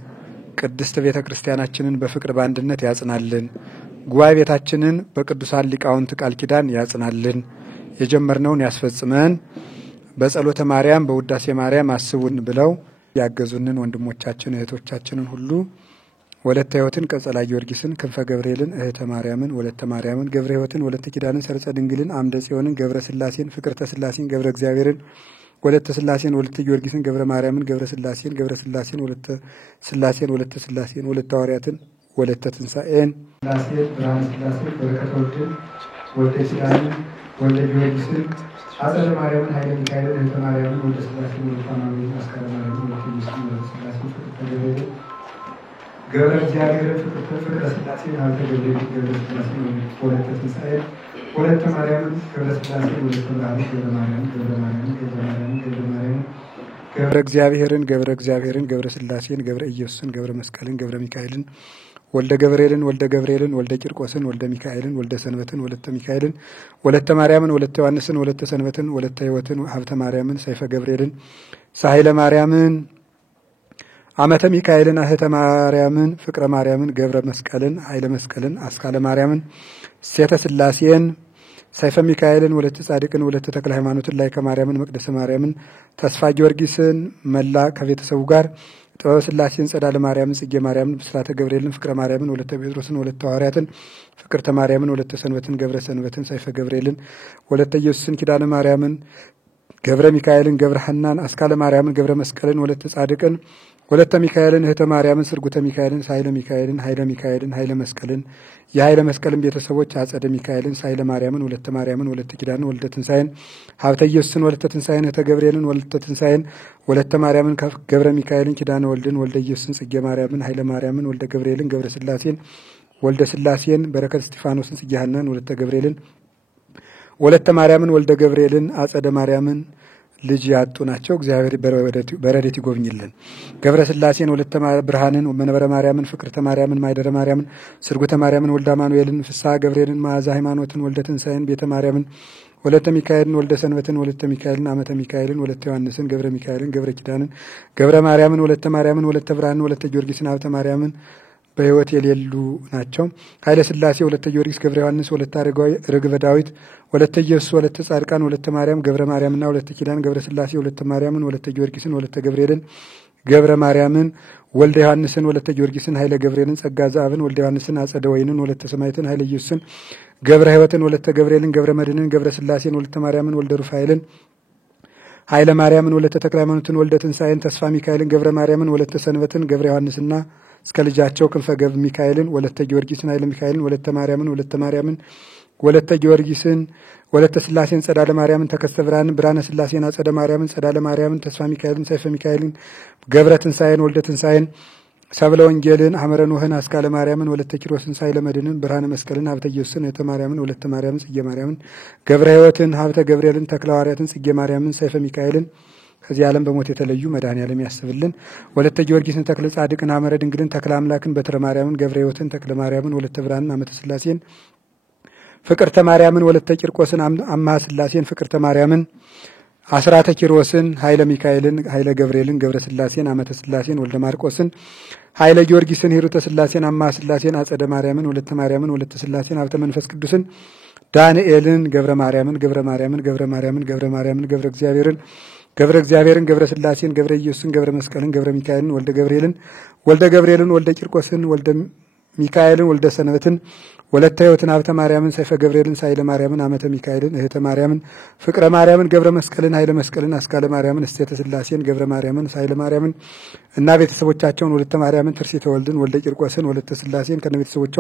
ቅድስት ቤተ ክርስቲያናችንን በፍቅር በአንድነት ያጽናልን። ጉባኤ ቤታችንን በቅዱሳን ሊቃውንት ቃል ኪዳን ያጽናልን። የጀመርነውን ያስፈጽመን። በጸሎተ ማርያም በውዳሴ ማርያም አስቡን ብለው ያገዙንን ወንድሞቻችን እህቶቻችንን ሁሉ ወለተ ሕይወትን ቀጸላ ጊዮርጊስን ክንፈ ገብርኤልን እህተ ማርያምን ወለተ ማርያምን ገብረ ሕይወትን ወለተ ኪዳንን ሰርጸ ድንግልን አምደ ጽዮንን ገብረ ሥላሴን ፍቅርተ ሥላሴን ገብረ እግዚአብሔርን ወለተ ሥላሴን ወለተ ጊዮርጊስን ገብረ ማርያምን ገብረ ሥላሴን ገብረ ሥላሴን ወለተ ሥላሴን ወለተ ሥላሴን ወለተ ሐዋርያትን ወለተ ትንሣኤን ሥላሴን ብርሃነ ሥላሴን በረከተ ወልድን ወለተ ኪዳንን ወለተ ጊዮርጊስን አጸደ ማርያምን ኃይለ ሚካኤልን እህተ ማርያምን ወለተ ሥላሴን ወለተ አማኑኤልን አስካለ ማርያምን ወለተ ኢየሱስን ወለተ ሥላሴን ፍቅርተ ገብርኤልን ገብረ እግዚአብሔርን ፍቅረ ሥላሴን ሀብተ ገብርኤልን ገብረ ሥላሴን ወለተ ትንሣኤን ወለተ ማርያምን ገብረ ሥላሴን ወለተ ብርሃንን ገብረ ማርያምን ገብረ ማርያምን ገብረ ማርያምን ገብረ ማርያምን ገብረ እግዚአብሔርን ገብረ እግዚአብሔርን ገብረ ሥላሴን ገብረ ኢየሱስን ገብረ መስቀልን ገብረ ሚካኤልን ወልደ ገብርኤልን ወልደ ገብርኤልን ወልደ ቂርቆስን ወልደ ሚካኤልን ወልደ ሰንበትን ወለተ ሚካኤልን ወለተ ማርያምን ወለተ ዮሐንስን ወለተ ሰንበትን ወለተ ሕይወትን ሀብተ ማርያምን ሰይፈ ገብርኤልን ሳህለ ማርያምን አመተ ሚካኤልን እህተ ማርያምን ፍቅረ ማርያምን ገብረ መስቀልን ኃይለ መስቀልን አስካለ ማርያምን ሴተ ሥላሴን ሰይፈ ሚካኤልን ወለተ ጻድቅን ወለተ ተክለ ሃይማኖትን ላይከ ማርያምን መቅደሰ ማርያምን ተስፋ ጊዮርጊስን መላ ከቤተሰቡ ጋር ጥበብ ሥላሴን ጸዳለ ማርያምን ጽጌ ማርያምን ብስራተ ገብርኤልን ፍቅረ ማርያምን ወለተ ጴጥሮስን ወለተ ሐዋርያትን ፍቅርተ ማርያምን ወለተ ሰንበትን ገብረ ሰንበትን ሰይፈ ገብርኤልን ወለተ ኢየሱስን ኪዳነ ማርያምን ገብረ ሚካኤልን ገብረ ሐናን አስካለ ማርያምን ገብረ መስቀልን ወለተ ጻድቅን ወለተ ሚካኤልን እህተ ማርያምን ስርጉተ ሚካኤልን ሳይለ ሚካኤልን ኃይለ ሚካኤልን ኃይለ መስቀልን የኃይለ መስቀልን ቤተሰቦች አጸደ ሚካኤልን ሳይለ ማርያምን ወለተ ማርያምን ወለተ ኪዳንን ወለተ ትንሣኤን ሀብተ ኢየሱስን ወለተ ትንሣኤን እህተ ገብርኤልን ወለተ ትንሣኤን ወለተ ማርያምን ገብረ ሚካኤልን ኪዳነ ወልድን ወልደ ኢየሱስን ጽጌ ማርያምን ኃይለ ማርያምን ወልደ ገብርኤልን ገብረ ሥላሴን ወልደ ሥላሴን በረከት እስጢፋኖስን ጽጌ ሐናን ወለተ ገብርኤልን ወለተ ማርያምን ወልደ ገብርኤልን አጸደ ማርያምን ልጅ ያጡ ናቸው። እግዚአብሔር በረድኤት ይጎብኝልን። ገብረ ሥላሴን ወለተ ብርሃንን መንበረ ማርያምን ፍቅርተ ማርያምን ማይደረ ማርያምን ስርጉተ ማርያምን ወልደ አማኑኤልን ፍስሐ ገብርኤልን መዓዛ ሃይማኖትን ወልደ ትንሣኤን ቤተ ማርያምን ወለተ ሚካኤልን ወልደ ሰንበትን ወለተ ሚካኤልን አመተ ሚካኤልን ወለተ ዮሐንስን ገብረ ሚካኤልን ገብረ ኪዳንን ገብረ ማርያምን ወለተ ማርያምን ወለተ ብርሃንን ወለተ ጊዮርጊስን ሀብተ ማርያምን በሕይወት የሌሉ ናቸው። ኃይለ ሥላሴ ወለተ ጊዮርጊስ ገብረ ዮሐንስ ወለተ አረጋዊ ርግበ ዳዊት ወለተ ኢየሱስ ወለተ ጻድቃን ወለተ ማርያም ገብረ ማርያምና ወለተ ኪዳን ገብረ ሥላሴ ወለተ ማርያምን ወለተ ጊዮርጊስን ወለተ ገብርኤልን ገብረ ማርያምን ወልደ ዮሐንስን ወለተ ጊዮርጊስን ኃይለ ገብርኤልን ጸጋ ዘአብን ወልደ ዮሐንስን አጸደ ወይንን ወለተ ሰማይትን ኃይለ ኢየሱስን ገብረ ሕይወትን ወለተ ገብርኤልን ገብረ መድህንን ገብረ ሥላሴን ወለተ ማርያምን ወልደ ሩፋኤልን ኃይለ ማርያምን ወለተ ተክለ ሃይማኖትን ወልደ ትንሣኤን ተስፋ ሚካኤልን ገብረ ማርያምን ወለተ ሰንበትን ገብረ ዮሐንስና እስከ ልጃቸው ክንፈ ገብ ሚካኤልን ወለተ ጊዮርጊስን ኃይለ ሚካኤልን ወለተ ማርያምን ወለተ ጊዮርጊስን ወለተ ሥላሴን ጸዳለ ማርያምን ተከስተ ብርሃንን ብርሃነ ሥላሴን አጸደ ማርያምን ጸዳለ ማርያምን ተስፋ ሚካኤልን ሰይፈ ሚካኤልን ገብረ ትንሣኤን ወልደ ትንሣኤን ሰብለ ወንጌልን ሐመረ ኖህን አስካለ ማርያምን ወለተ ኪሮስን ሳይለ መድህንን ብርሃነ መስቀልን ሀብተ ኢየሱስን እህተ ማርያምን ወለተ ማርያምን ጽጌ ማርያምን ገብረ ሕይወትን ሀብተ ገብርኤልን ተክለ ሐዋርያትን ጽጌ ማርያምን ሰይፈ ሚካኤልን ከዚህ ዓለም በሞት የተለዩ መድኃኔዓለም ያስብልን። ወለተ ጊዮርጊስን ተክለ ጻድቅን ሐመረ ድንግልን ተክለ አምላክን በትረ ማርያምን ገብረ ሕይወትን ተክለ ማርያምን ወለተ ብርሃንን አመተ ሥላሴን ፍቅርተ ማርያምን ወለተ ቂርቆስን አምሃ ሥላሴን ፍቅርተ ማርያምን አስራተ ኪሮስን ኃይለ ሚካኤልን ኃይለ ገብርኤልን ገብረ ሥላሴን አመተ ሥላሴን ወልደ ማርቆስን ኃይለ ጊዮርጊስን ሂሩተ ሥላሴን አምሃ ሥላሴን አጸደ ማርያምን ወለተ ሥላሴን ሀብተ መንፈስ ቅዱስን ዳንኤልን ገብረ ማርያምን ገብረ እግዚአብሔርን ገብረ ሥላሴን ገብረ ኢየሱስን ገብረ መስቀልን ገብረ ሚካኤልን ወልደ ገብርኤልን ወልደ ቂርቆስን ወልደ ሚካኤልን ወልደ ሰንበትን ወለተ ሕይወትን ሀብተ ማርያምን ሰይፈ ገብርኤልን ሳይለ ማርያምን አመተ ሚካኤልን እህተ ማርያምን ፍቅረ ማርያምን ገብረ መስቀልን ኃይለ መስቀልን አስካለ ማርያምን እስቴተ ሥላሴን ገብረ ማርያምን ሳይለ ማርያምን እና ቤተሰቦቻቸውን ወለተ ማርያምን ትርሲተ ወልድን ወልደ ቂርቆስን ወለተ ሥላሴን ከነ ቤተሰቦቿ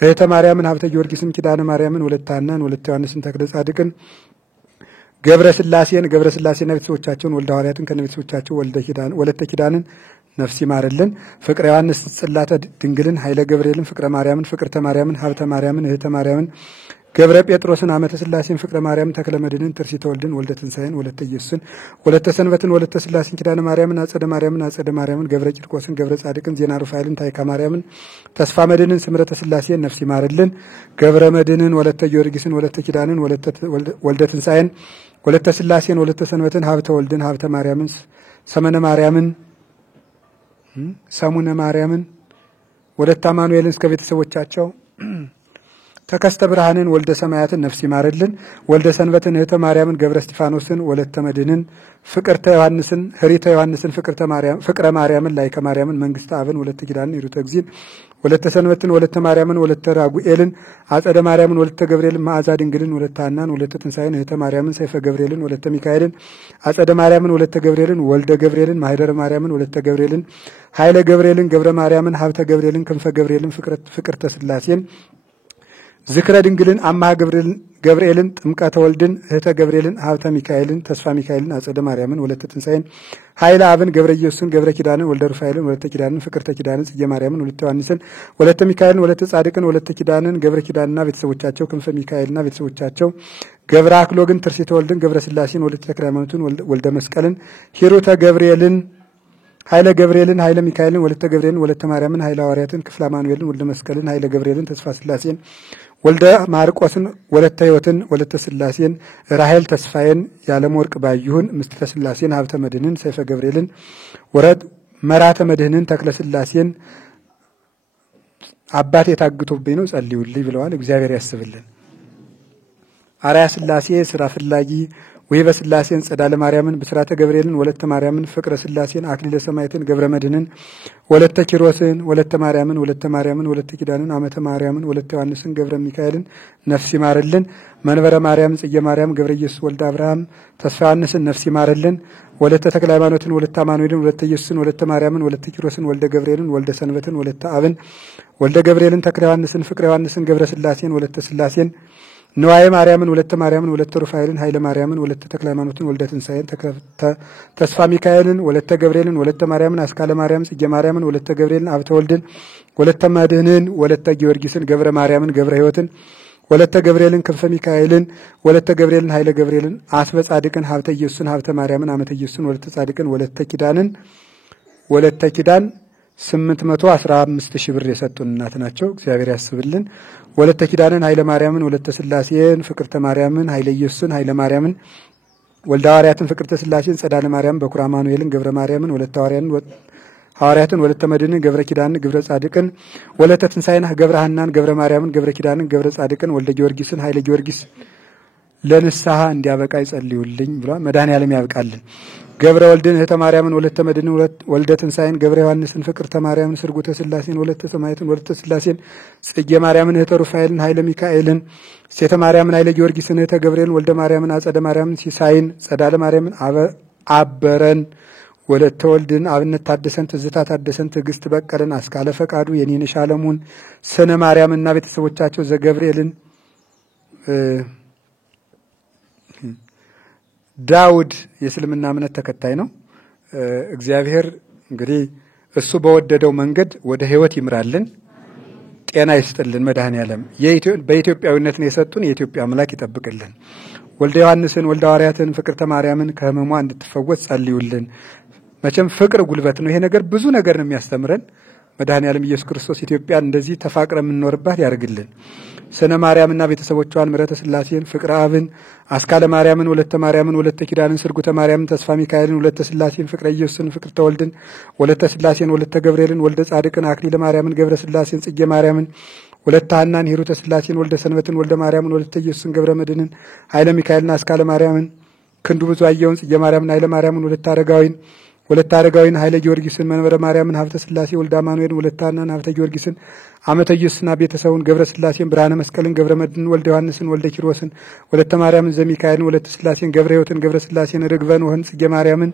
እህተ ማርያምን ሀብተ ጊዮርጊስን ኪዳነ ማርያምን ወለተ ሐናን ወለተ ዮሐንስን ተክለ ጻድቅን ገብረ ሥላሴና ቤተሰቦቻቸውን ወልደ ሐዋርያትን ከነ ቤተሰቦቻቸው ወለተ ኪዳንን ነፍስ ይማርልን። ፍቅረ ዮሐንስ ጽላተ ድንግልን ኃይለ ገብርኤልን ፍቅረ ማርያምን ፍቅርተ ማርያምን ሀብተ ማርያምን እህተ ማርያምን ገብረ ጴጥሮስን አመተ ሥላሴን ፍቅረ ማርያምን ተክለ መድንን ትርሲተ ወልድን ወልደ ትንሣኤን ወለተ ኢየሱስን ወለተ ሰንበትን ወለተ ሥላሴን ኪዳነ ማርያምን አጸደ ማርያምን ገብረ ቂርቆስን ገብረ ጻድቅን ዜና ሩፋኤልን ታይካ ማርያምን ተስፋ መድንን ስምረተ ሥላሴን ነፍስ ይማርልን። ገብረ መድንን ወለተ ጊዮርጊስን ወለተ ኪዳንን ወልደ ትንሣኤን ወለተ ሥላሴን ወለተ ሰንበትን ሀብተ ወልድን ሀብተ ማርያምን ሰሙነ ማርያምን ወለተ አማኑኤልን እስከ ቤተሰቦቻቸው ተከስተ ብርሃንን ወልደ ሰማያትን ነፍስ ይማርልን። ወልደ ሰንበትን እህተ ማርያምን ገብረ እስጢፋኖስን ወለተ መድንን ፍቅርተ ዮሐንስን ህሪተ ዮሐንስን ፍቅረ ማርያምን ላይከ ማርያምን መንግስተ አብን ወለተ ኪዳንን ይሩተ እግዚእን ወለተ ሰንበትን ወለተ ማርያምን ወለተ ራጉኤልን አጸደ ማርያምን ወለተ ገብርኤልን መዓዛ ድንግልን ወለተ ሐናን ወለተ ትንሣኤን እህተ ማርያምን ሰይፈ ገብርኤልን ወለተ ሚካኤልን አጸደ ማርያምን ወለተ ገብርኤልን ወልደ ገብርኤልን ማህደረ ማርያምን ወለተ ገብርኤልን ኃይለ ገብርኤልን ገብረ ማርያምን ሀብተ ገብርኤልን ክንፈ ገብርኤልን ፍቅርተ ሥላሴን ዝክረ ድንግልን አማሃ ገብርኤልን ጥምቀተ ወልድን እህተ ገብርኤልን ሀብተ ሚካኤልን ተስፋ ሚካኤልን አጸደ ማርያምን ወለተ ትንሣኤን ኃይለ አብን ገብረ ኢየሱስን ገብረ ኪዳንን ወልደ ሩፋኤልን ወለተ ኪዳንን ፍቅርተ ኪዳንን ጽጌ ማርያምን ወለተ ዮሐንስን ወለተ ሚካኤልን ወለተ ጻድቅን ወለተ ኪዳንን ገብረ ኪዳንና ቤተሰቦቻቸው ክንፈ ሚካኤልና ቤተሰቦቻቸው ገብረ አክሎግን ትርሲተ ወልድን ገብረ ሥላሴን ወለተ ተክለ ሃይማኖትን ወልደ መስቀልን ሂሩተ ገብርኤልን ኃይለ ገብርኤልን ኃይለ ሚካኤልን ወለተ ገብርኤልን ወለተ ማርያምን ኃይለ ሐዋርያትን ክፍለ አማኑኤልን ወልደ መስቀልን ኃይለ ገብርኤልን ተስፋ ሥላሴን ወልደ ማርቆስን ወለተ ሕይወትን ወለተ ሥላሴን ራሔል ተስፋዬን ያለም ወርቅ ባዩን ምስጢረ ሥላሴን ሀብተ መድህንን ሰይፈ ገብርኤልን ወረድ መራተ መድህንን ተክለ ሥላሴን አባቴ ታግቶብኝ ነው ጸልዩልኝ ብለዋል። እግዚአብሔር ያስብልን። አርያ ሥላሴ ስራ ፍላጊ ወይበ ሥላሴን ጸዳለ ማርያምን ብስራተ ገብርኤልን ወለተ ማርያምን ፍቅረ ሥላሴን አክሊለ ሰማዕትን ገብረ መድህንን ወለተ ኪሮስን ወለተ ማርያምን ወለተ ኪዳንን አመተ ማርያምን ወለተ ዮሐንስን ገብረ ሚካኤልን ነፍስ ይማርልን። መንበረ ማርያምን ጽጌ ማርያም ገብረ ኢየሱስ ወልደ አብርሃም ተስፋ ዮሐንስን ነፍስ ይማርልን። ወለተ ተክለ ሃይማኖትን ወለተ አማኑኤልን ወለተ ኢየሱስን ወለተ ማርያምን ወለተ ኪሮስን ወልደ ገብርኤልን ወልደ ሰንበትን ወለተ አብን ወልደ ገብርኤልን ተክለ ዮሐንስን ፍቅረ ዮሐንስን ገብረ ሥላሴን ወለተ ሥላሴን ንዋየ ማርያምን ወለተ ማርያምን ወለተ ሩፋኤልን ኃይለ ማርያምን ወለተ ተክለ ሃይማኖትን ወልደ ትንሣኤን ተስፋ ሚካኤልን ወለተ ገብርኤልን ወለተ ማርያምን አስካለ ማርያምን ጽጌ ማርያምን ወለተ ገብርኤልን ሀብተ ወልድን ወለተ መድህንን ወለተ ጊዮርጊስን ገብረ ማርያምን ገብረ ሕይወትን ወለተ ገብርኤልን ክንፈ ሚካኤልን ወለተ ገብርኤልን ኃይለ ገብርኤልን አስበ ጻድቅን ሀብተ ኢየሱስን ሀብተ ማርያምን አመተ ኢየሱስን ወለተ ጻድቅን ወለተ ኪዳን 815,000 ብር የሰጡን እናት ናቸው። እግዚአብሔር ያስብልን። ወለተ ኪዳንን ኃይለ ማርያምን ወለተ ሥላሴን ፍቅርተ ማርያምን ኃይለ ኢየሱስን ኃይለ ማርያምን ወልደ ሐዋርያትን ፍቅርተ ሥላሴን ጸዳለ ማርያም በኩረ አማኑኤልን ገብረ ማርያምን ወለተ ሐዋርያትን ወለተ መድህንን ገብረ ኪዳንን ገብረ ጻድቅን ወለተ ትንሣኤን ገብረ ሐናን ገብረ ማርያምን ገብረ ኪዳንን ገብረ ጻድቅን ወልደ ጊዮርጊስን ኃይለ ጊዮርጊስ ለንስሐ እንዲያበቃ ይጸልዩልኝ ብሏል። መድኃኔዓለም ያብቃልን። ገብረ ወልድን እህተ ማርያምን ወለተ መድህንን ወልደ ትንሣኤን ገብረ ዮሐንስን ፍቅርተ ማርያምን ስርጉተ ሥላሴን ወለተ ሰማዕትን ወለተ ሥላሴን ጽጌ ማርያምን እህተ ሩፋኤልን ኃይለ ሚካኤልን ሴተ ማርያምን ኃይለ ጊዮርጊስን እህተ ገብርኤልን ወልደ ማርያምን አጸደ ማርያምን ሲሳይን ጸዳለ ማርያምን አበረን ወለተ ወልድን አብነት ታደሰን ትዝታ ታደሰን ትዕግስት በቀለን አስካለ ፈቃዱ የኔነሽ ዓለሙን ስነ ማርያምና ቤተሰቦቻቸው ዘገብርኤልን ዳውድ የእስልምና እምነት ተከታይ ነው። እግዚአብሔር እንግዲህ እሱ በወደደው መንገድ ወደ ሕይወት ይምራልን፣ ጤና ይስጥልን። መድኃኔዓለም በኢትዮጵያዊነት ነው የሰጡን። የኢትዮጵያ አምላክ ይጠብቅልን። ወልደ ዮሐንስን ወልደ ሐዋርያትን ፍቅርተ ማርያምን ከህመሟ እንድትፈወስ ጸልዩልን። መቼም ፍቅር ጉልበት ነው። ይሄ ነገር ብዙ ነገር ነው የሚያስተምረን። መድኃኔዓለም ኢየሱስ ክርስቶስ ኢትዮጵያን እንደዚህ ተፋቅረ የምንኖርባት ያርግልን። ስነ ማርያምና ቤተሰቦቿን ምሕረተ ሥላሴን ፍቅረ አብን አስካለ ማርያምን ወለተ ኪዳንን ስርጉተ ማርያምን ተስፋ ሚካኤልን ወለተ ሥላሴን ፍቅረ ኢየሱስን ፍቅርተ ወልድን ወለተ ሥላሴን ወለተ ገብርኤልን ወልደ ጻድቅን አክሊለ ማርያምን ገብረ ሥላሴን ጽጌ ማርያምን ወለተ ሐናን ሂሩተ ሥላሴን ወልደ ሰንበትን ወልደ ማርያምን ወለተ ኢየሱስን ገብረ መድህንን ኃይለ ሚካኤልን አስካለ ማርያምን ክንዱ ብዙ አየውን ጽጌ ማርያምን ኃይለ ማርያምን ወለተ አረጋዊን ወለተ አረጋዊን ኃይለ ጊዮርጊስን መንበረ ማርያምን ሀብተ ስላሴ ወልደ አማኑኤልን ወለተ ሐናን ሀብተ ጊዮርጊስን አመተ ኢየሱስና ቤተሰቡን ገብረ ስላሴን ብርሃነ መስቀልን ገብረ መድን ወልደ ዮሐንስን ወልደ ኪሮስን ወለተ ማርያምን ዘሚካኤልን ወለተ ስላሴን ገብረ ሕይወትን ገብረ ስላሴን ርግበን ወህን ጽጌ ማርያምን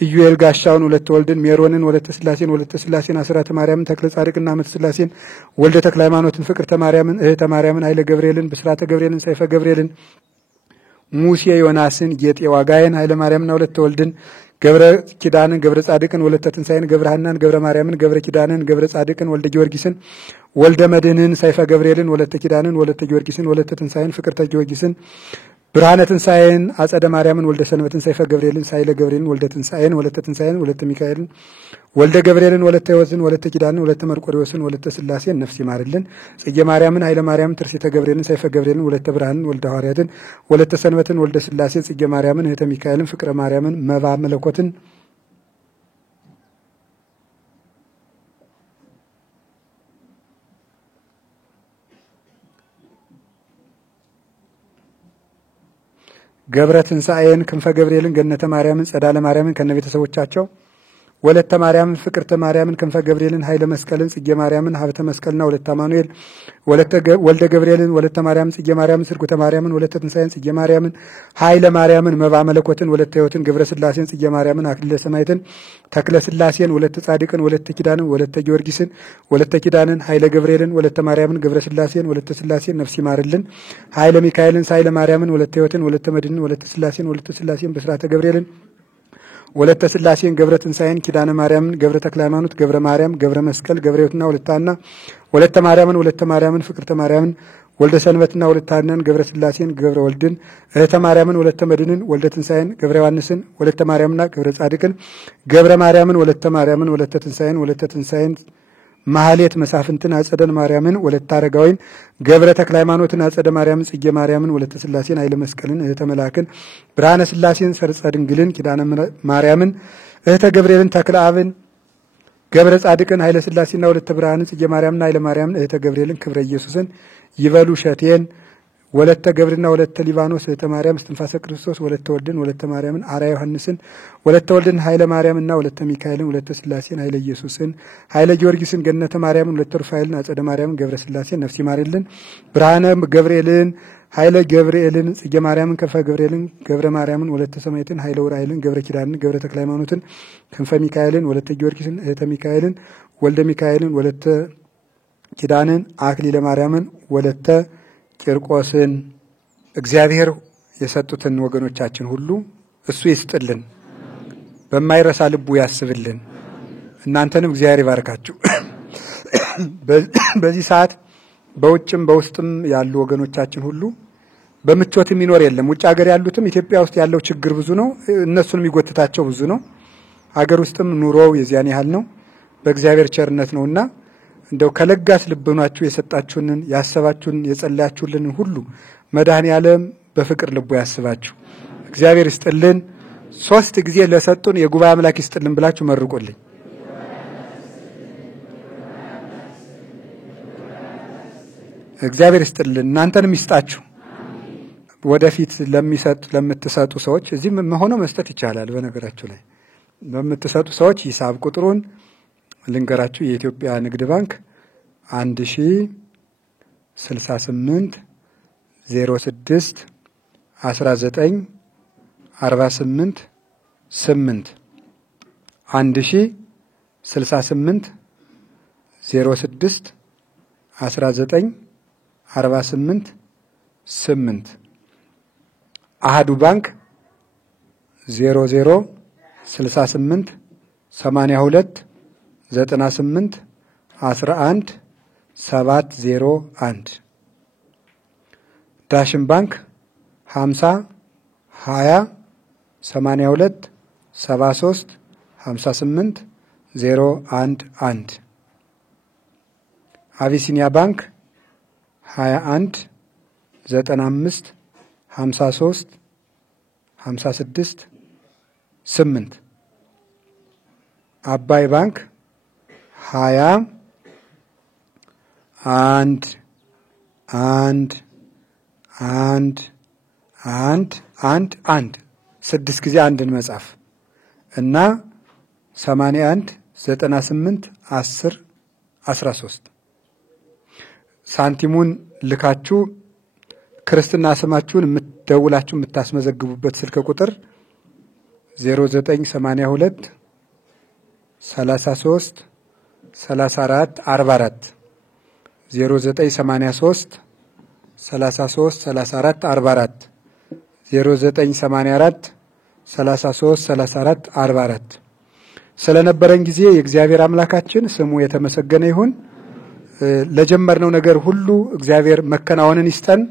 ኢዩኤል ጋሻውን ወለተ ወልድን ሜሮንን ወለተ ስላሴን አስራተ ማርያምን ተክለ ጻድቅና አመተ ስላሴን ወልደ ተክለ ሃይማኖትን ፍቅርተ ማርያምን እህተ ማርያምን ኃይለ ገብርኤልን ብስራተ ገብርኤልን ሰይፈ ገብርኤልን ሙሴ ዮናስን ጌጤ ዋጋዬን ኃይለ ማርያምና ወለተ ወልድን ገብረ ኪዳንን ገብረ ጻድቅን ወለተ ትንሳኤን ገብረ ሐናን ገብረ ማርያምን ገብረ ኪዳንን ገብረ ጻድቅን ወልደ ጊዮርጊስን ወልደ መድህንን ሰይፈ ገብርኤልን ወለተ ኪዳንን ወለተ ጊዮርጊስን ወለተ ትንሳኤን ፍቅርተ ጊዮርጊስን ብርሃነ ትንሳኤን አጸደ ማርያምን ወልደ ሰንበትን ሰይፈ ገብርኤልን ሳይለ ገብርኤልን ወልደ ትንሳኤን ወለተ ትንሳኤን ወለተ ሚካኤልን ወልደ ገብርኤልን ወለተ ሕይወትን ወለተ ኪዳንን ወለተ መርቆሬዎስን ወለተ ስላሴን ነፍስ ይማርልን። ጽጌ ማርያምን ኃይለ ማርያምን ትርሲተ ገብርኤልን ሰይፈ ገብርኤልን ወለተ ብርሃንን ወልደ ሐዋርያትን ወለተ ሰንበትን ወልደ ስላሴን ጽጌ ማርያምን እህተ ሚካኤልን ፍቅረ ማርያምን መባ መለኮትን ገብረ ትንሳኤን ክንፈ ገብርኤልን ገነተ ማርያምን ጸዳለ ማርያምን ከነቤተሰቦቻቸው ወለተ ማርያምን ፍቅርተ ማርያምን ክንፈ ገብርኤልን ኃይለ መስቀልን ጽጌ ማርያምን ሀብተ መስቀልና ወለተ አማኑኤል ወልደ ገብርኤልን ወለተ ማርያምን ጽጌ ማርያምን ስርጉተ ማርያምን ወለተ ትንሳኤን ጽጌ ማርያምን ኃይለ ማርያምን መባ መለኮትን ወለተ ሕይወትን ገብረ ስላሴን ጽጌ ማርያምን አክሊለ ሰማዕትን ተክለ ስላሴን ወለተ ጻድቅን ወለተ ኪዳንን ወለተ ጊዮርጊስን ወለተ ኪዳንን ኃይለ ገብርኤልን ወለተ ማርያምን ገብረ ስላሴን ወለተ ስላሴን ነፍስ ይማርልን። ኃይለ ሚካኤልን ኃይለ ማርያምን ወለተ ሕይወትን ወለተ መድንን ወለተ ስላሴን ብስራተ ገብርኤልን ወለተ ስላሴን ገብረ ትንሳኤን ኪዳነ ማርያምን ገብረ ተክለ ሃይማኖት ገብረ ማርያም ገብረ መስቀል ገብረ ሕይወትና ወለታና ወለተ ማርያምን ፍቅርተ ማርያምን ወልደ ሰንበትና ወለተ ሐናን ገብረ ስላሴን ገብረ ወልድን እህተ ማርያምን ወለተ መድንን ወልደ ትንሳኤን ገብረ ዮሐንስን ወለተ ማርያምና ገብረ ጻድቅን ገብረ ማርያምን ወለተ ትንሳኤን ማህሌት መሳፍንትን አጸደን ማርያምን ወለተ አረጋዊን ገብረ ተክለ ሃይማኖትን አጸደ ማርያምን ጽጌ ማርያምን ወለተ ስላሴን ኃይለ መስቀልን እህተ መላክን ብርሃነ ስላሴን ሰርጸ ድንግልን ኪዳነ ማርያምን እህተ ገብርኤልን ተክለ አብን ገብረ ጻድቅን ኃይለ ስላሴና ወለተ ብርሃንን ጽጌ ማርያምና ኃይለ ማርያምን እህተ ገብርኤልን ክብረ ኢየሱስን ይበሉ ሸቴን ወለተ ገብርና ወለተ ሊባኖስ እህተ ማርያም እስትንፋሰ ክርስቶስ ወለተ ወልድን ወለተ ማርያምን አርአያ ዮሐንስን ወለተ ወልድን ኃይለ ማርያምና ወለተ ሚካኤልን ወለተ ስላሴን ኃይለ ኢየሱስን ኃይለ ጊዮርጊስን ገነተ ማርያምን ወለተ ሩፋኤልን አጸደ ማርያምን ገብረ ስላሴን ነፍስ ይማርልን። ብርሃነ ገብርኤልን ኃይለ ገብርኤልን ጽጌ ማርያምን ከፈ ገብርኤልን ገብረ ማርያምን ወለተ ሰማዕትን ኃይለ ኡራኤልን ገብረ ኪዳንን ገብረ ተክለ ሃይማኖትን ክንፈ ሚካኤልን ወለተ ጊዮርጊስን እህተ ሚካኤልን ወልደ ሚካኤልን ወለተ ኪዳንን አክሊለ ማርያምን ወለተ ቂርቆስን እግዚአብሔር የሰጡትን ወገኖቻችን ሁሉ እሱ ይስጥልን፣ በማይረሳ ልቡ ያስብልን። እናንተንም እግዚአብሔር ይባርካችሁ። በዚህ ሰዓት በውጭም በውስጥም ያሉ ወገኖቻችን ሁሉ በምቾት የሚኖር የለም። ውጭ ሀገር ያሉትም ኢትዮጵያ ውስጥ ያለው ችግር ብዙ ነው፣ እነሱን የሚጎትታቸው ብዙ ነው። ሀገር ውስጥም ኑሮው የዚያን ያህል ነው። በእግዚአብሔር ቸርነት ነውና እንደው ከለጋስ ልቦናችሁ የሰጣችሁንን ያሰባችሁን የጸለያችሁልን ሁሉ መድኃኔዓለም በፍቅር ልቦ ያስባችሁ። እግዚአብሔር ይስጥልን። 3 ጊዜ ለሰጡን የጉባኤ አምላክ ይስጥልን ብላችሁ መርቁልኝ። እግዚአብሔር ይስጥልን፣ እናንተንም ይስጣችሁ። ወደፊት ለምትሰጡ ሰዎች እዚህ ሆኖ መስጠት ይቻላል። በነገራችሁ ላይ ለምትሰጡ ሰዎች ሂሳብ ቁጥሩን ልንገራችሁ። የኢትዮጵያ ንግድ ባንክ 1068 06 19 48 8 1068 06 19 48 8 አሃዱ ባንክ 00 68 82 98 11 701 ዳሽን ባንክ 50 20 82 73 58 011 አቢሲኒያ ባንክ 21 95 53 56 8 አባይ ባንክ 20 1 1 1 1 1 1 6 ጊዜ አንድን መጻፍ እና 81 98 10 13 ሳንቲሙን ልካችሁ ክርስትና ስማችሁን ደውላችሁ የምታስመዘግቡበት ስልክ ቁጥር 0982 33 34 44 0983 33 34 44 0984 33 34 44 ስለነበረን ጊዜ የእግዚአብሔር አምላካችን ስሙ የተመሰገነ ይሁን። ለጀመርነው ነገር ሁሉ እግዚአብሔር መከናወንን ይስጠን።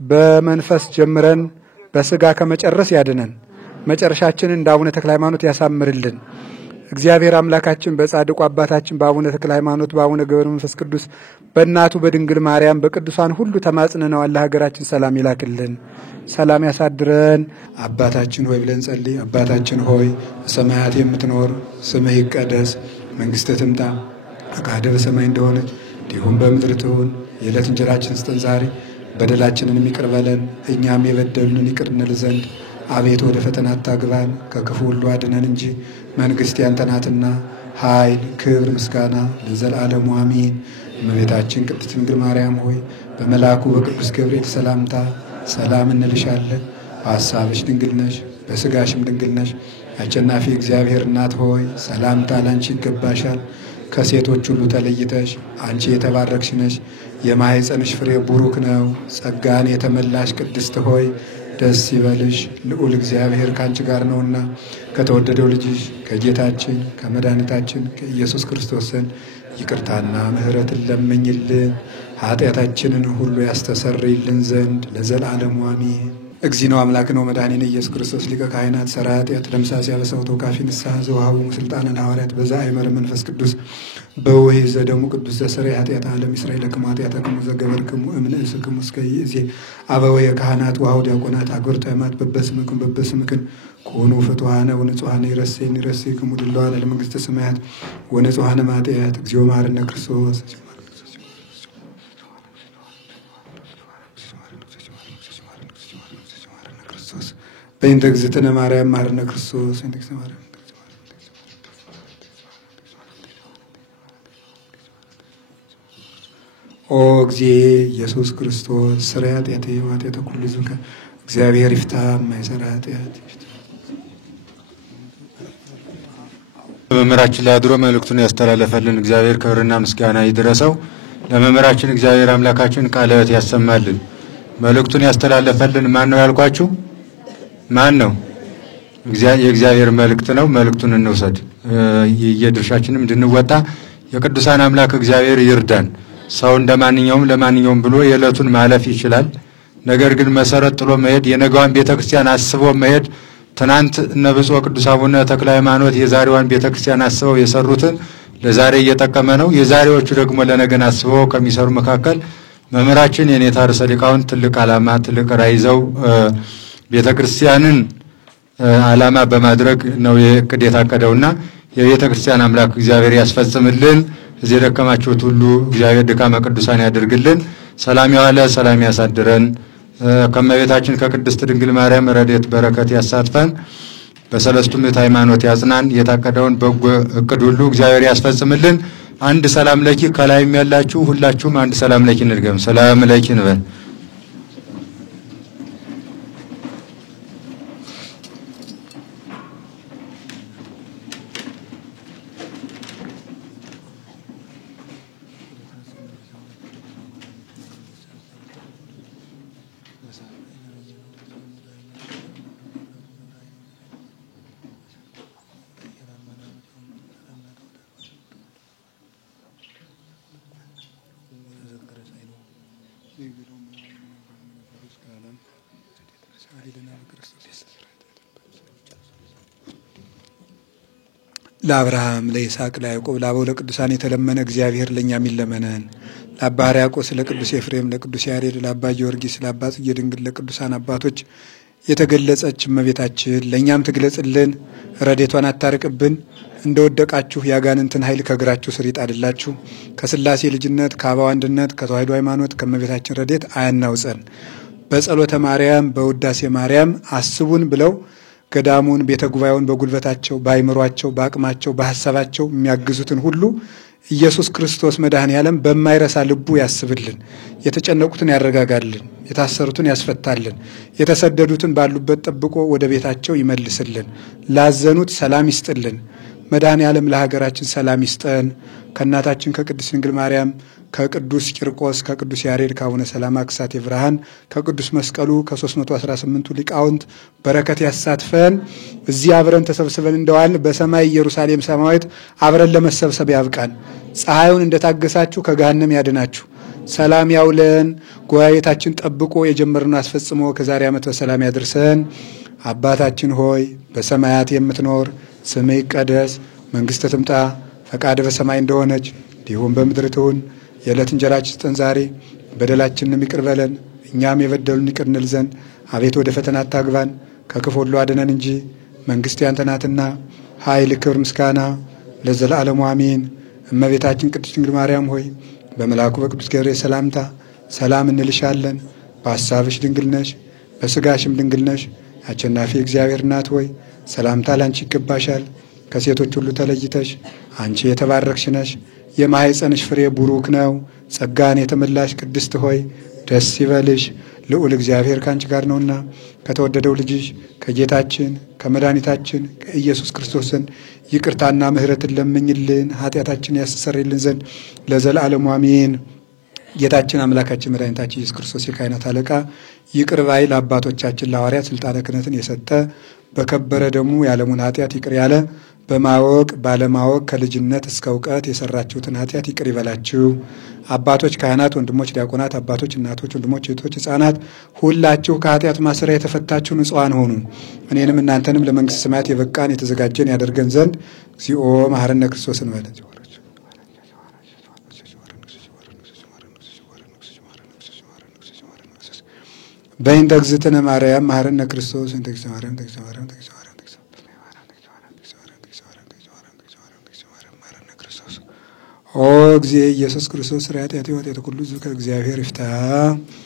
በመንፈስ ጀምረን በስጋ ከመጨረስ ያድነን። መጨረሻችንን እንደ አቡነ ተክለ ሃይማኖት ያሳምርልን። እግዚአብሔር አምላካችን በጻድቁ አባታችን በአቡነ ተክለ ሃይማኖት በአቡነ ገብረ መንፈስ ቅዱስ በእናቱ በድንግል ማርያም በቅዱሳን ሁሉ ተማጽነነው አለ ሀገራችን ሰላም ይላክልን፣ ሰላም ያሳድረን። አባታችን ሆይ ብለን ጸልይ። አባታችን ሆይ በሰማያት የምትኖር ስምህ ይቀደስ፣ መንግስትህ ትምጣ፣ ፈቃድህ በሰማይ እንደሆነች እንዲሁም በምድር ትሁን። የዕለት እንጀራችንን ስጠን ዛሬ፣ በደላችንን ይቅር በለን እኛም የበደሉንን ይቅር እንል ዘንድ፣ አቤቱ ወደ ፈተና አታግባን ከክፉ ሁሉ አድነን እንጂ መንግስት ያንተ ናትና ኃይል፣ ክብር፣ ምስጋና ለዘላለሙ አሜን። እመቤታችን ቅድስት ድንግል ማርያም ሆይ በመልአኩ በቅዱስ ገብርኤል ሰላምታ ሰላም እንልሻለን። በሐሳብሽ ድንግል ነሽ፣ በስጋሽም ድንግል ነሽ። አሸናፊ እግዚአብሔር እናት ሆይ ሰላምታ ላንቺ ይገባሻል። ከሴቶች ሁሉ ተለይተሽ አንቺ የተባረክሽ ነሽ፣ የማኅፀንሽ ፍሬ ቡሩክ ነው። ጸጋን የተመላሽ ቅድስት ሆይ ደስ ይበልሽ፣ ልዑል እግዚአብሔር ካንቺ ጋር ነውና ከተወደደው ልጅሽ ከጌታችን ከመድኃኒታችን ከኢየሱስ ክርስቶስ ዘንድ ይቅርታና ምሕረትን ለምኝልን ኃጢአታችንን ሁሉ ያስተሰርይልን ዘንድ ለዘላለሙ አሜን። እግዚእነ አምላክነ ወመድኃኒነ ኢየሱስ ክርስቶስ ሊቀ ካህናት ሠራየ ኃጢአት ደምሳሴ ያበሰው ተወካፊ ንስሐ ዘወሃቦሙ ሥልጣነ ለሐዋርያት በዛ አይመረ መንፈስ ቅዱስ በውሒዝ ዘደሙ ቅዱስ ዘሰረየ ኃጢአተ ዓለም እስራኤል ለክሙ ኃጢአተክሙ ዘገበርክሙ እምንእስክሙ እስከ ይእዜ አበወየ ካህናት ወአኀው ዲያቆናት አግብርተ ሕማማት በበስምክን ኮኑ ፍቱሐነ ወንጹሐነ ይረሴክሙ ድሉዋነ ለመንግሥተ ሰማያት ወንጹሐነ እምኃጢአት እግዚኦ መሐረነ ክርስቶስ በእንተ እግዝእትነ ማርያም መሐረነ ክርስቶስ ኦ እግዚእ ኢየሱስ ክርስቶስ ሥራየ ኃጢአቴ ወኃጢአተ ኩሉ ሕዝብ እግዚአብሔር ይፍታ የማይሠራ ኃጢአት። በመምህራችን ላይ አድሮ መልእክቱን ያስተላለፈልን እግዚአብሔር ክብርና ምስጋና ይድረሰው። ለመምህራችን እግዚአብሔር አምላካችን ቃለ ሕይወት ያሰማልን። መልእክቱን ያስተላለፈልን ማን ነው ያልኳችሁ? ማን ነው? የእግዚአብሔር መልእክት ነው። መልእክቱን እንውሰድ፣ የድርሻችንም እንድንወጣ የቅዱሳን አምላክ እግዚአብሔር ይርዳን። ሰው እንደማንኛውም ለማንኛውም ብሎ የዕለቱን ማለፍ ይችላል። ነገር ግን መሰረት ጥሎ መሄድ፣ የነገዋን ቤተክርስቲያን አስቦ መሄድ፣ ትናንት እነ ብፁዕ ቅዱስ አቡነ ተክለ ሃይማኖት የዛሬዋን ቤተክርስቲያን አስበው የሰሩትን ለዛሬ እየጠቀመ ነው። የዛሬዎቹ ደግሞ ለነገን አስበው ከሚሰሩ መካከል መምህራችን የኔታ ርዕሰ ሊቃውንት ትልቅ ዓላማ ትልቅ ራዕይ ይዘው ቤተክርስቲያንን ዓላማ በማድረግ ነው የእቅድ የታቀደውና የቤተክርስቲያን አምላክ እግዚአብሔር ያስፈጽምልን። እዚህ ደከማችሁት ሁሉ እግዚአብሔር ድካመ ቅዱሳን ያድርግልን። ሰላም ያዋለ ሰላም ያሳድረን። ከመቤታችን ከቅድስት ድንግል ማርያም ረድኤት በረከት ያሳትፈን። በሰለስቱ ምዕት ሃይማኖት ያጽናን። የታቀደውን በጎ እቅድ ሁሉ እግዚአብሔር ያስፈጽምልን። አንድ ሰላም ለኪ ከላይም ያላችሁ ሁላችሁም አንድ ሰላም ለኪ እንድገም። ሰላም ለኪ እንበል። ለአብርሃም ለይስሐቅ ለያዕቆብ ለአበው ለቅዱሳን የተለመነ እግዚአብሔር ለእኛም ይለመነን። ለአባ ሕርያቆስ ለቅዱስ ኤፍሬም ለቅዱስ ያሬድ ለአባ ጊዮርጊስ ለአባ ጽጌ ድንግል ለቅዱሳን አባቶች የተገለጸች እመቤታችን ለእኛም ትግለጽልን። ረድኤቷን አታርቅብን። እንደወደቃችሁ ያጋንንትን ኃይል ከእግራችሁ ስር ይጣልላችሁ። ከሥላሴ ልጅነት ከአበው አንድነት ከተዋሕዶ ሃይማኖት ከእመቤታችን ረድኤት አያናውጸን። በጸሎተ ማርያም በውዳሴ ማርያም አስቡን ብለው ገዳሙን፣ ቤተ ጉባኤውን በጉልበታቸው፣ በአይምሯቸው፣ በአቅማቸው፣ በሐሳባቸው የሚያግዙትን ሁሉ ኢየሱስ ክርስቶስ መድኃኔ ዓለም በማይረሳ ልቡ ያስብልን፣ የተጨነቁትን ያረጋጋልን፣ የታሰሩትን ያስፈታልን፣ የተሰደዱትን ባሉበት ጠብቆ ወደ ቤታቸው ይመልስልን፣ ላዘኑት ሰላም ይስጥልን። መድኃኔ ዓለም ለሀገራችን ሰላም ይስጠን። ከእናታችን ከቅድስት ድንግል ማርያም፣ ከቅዱስ ቂርቆስ፣ ከቅዱስ ያሬድ፣ ከአቡነ ሰላማ ከሳቴ ብርሃን፣ ከቅዱስ መስቀሉ፣ ከ318ቱ ሊቃውንት በረከት ያሳትፈን። እዚህ አብረን ተሰብስበን እንደዋልን በሰማይ ኢየሩሳሌም ሰማያዊት አብረን ለመሰብሰብ ያብቃን። ፀሐዩን እንደታገሳችሁ ከገሃነም ያድናችሁ። ሰላም ያውለን። ጉባኤታችን ጠብቆ የጀመርነው አስፈጽሞ ከዛሬ ዓመት በሰላም ያድርሰን። አባታችን ሆይ በሰማያት የምትኖር ስምህ ይቀደስ፣ መንግሥትህ ትምጣ፣ ፈቃድህ በሰማይ እንደሆነች እንዲሁም በምድር ትሁን። የዕለት እንጀራችንን ስጠን ዛሬ፣ በደላችንንም ይቅር በለን እኛም የበደሉን ይቅር እንል ዘንድ፣ አቤት ወደ ፈተና አታግባን ከክፉ ሁሉ አድነን እንጂ መንግሥት ያንተ ናትና፣ ኃይል፣ ክብር፣ ምስጋና ለዘላለሙ አሜን። እመቤታችን ቅድስት ድንግል ማርያም ሆይ በመልአኩ በቅዱስ ገብርኤል ሰላምታ ሰላም እንልሻለን። በሐሳብሽ ድንግል ነሽ፣ በሥጋሽም ድንግል ነሽ። አሸናፊ እግዚአብሔር እናት ሆይ ሰላምታ ላንቺ ይገባሻል። ከሴቶች ሁሉ ተለይተሽ አንቺ የተባረክሽ ነሽ፣ የማኅፀንሽ ፍሬ ቡሩክ ነው። ጸጋን የተመላሽ ቅድስት ሆይ ደስ ይበልሽ፣ ልዑል እግዚአብሔር ከአንቺ ጋር ነውና ከተወደደው ልጅሽ ከጌታችን ከመድኃኒታችን ከኢየሱስ ክርስቶስን ይቅርታና ምሕረትን ለምኝልን ኃጢአታችን ያስተሰርይልን ዘንድ ለዘላለሙ አሜን። ጌታችን አምላካችን መድኃኒታችን ኢየሱስ ክርስቶስ የካህናት አለቃ ይቅር ባይ ለአባቶቻችን ለሐዋርያት ስልጣነ ክህነትን የሰጠ በከበረ ደሙ የዓለሙን ኃጢአት ይቅር ያለ በማወቅ ባለማወቅ ከልጅነት እስከ እውቀት የሰራችሁትን ኃጢአት ይቅር ይበላችሁ። አባቶች ካህናት፣ ወንድሞች ዲያቆናት፣ አባቶች እናቶች፣ ወንድሞች እህቶች፣ ሕፃናት ሁላችሁ ከኃጢአት ማሰሪያ የተፈታችሁ ንጹሐን ሆኑ። እኔንም እናንተንም ለመንግሥተ ሰማያት የበቃን የተዘጋጀን ያደርገን ዘንድ እግዚኦ መሐረነ ክርስቶስ እንበል። በእንተ እግዝእትነ ማርያም መሐረነ ክርስቶስ እንተ እግዝእትነ ማርያም ኦ እግዚእ ኢየሱስ ክርስቶስ ሥራይ ኃጢአት ወኃጢአተ ኩሉ ሕዝብ ከእግዚአብሔር ይፍታ።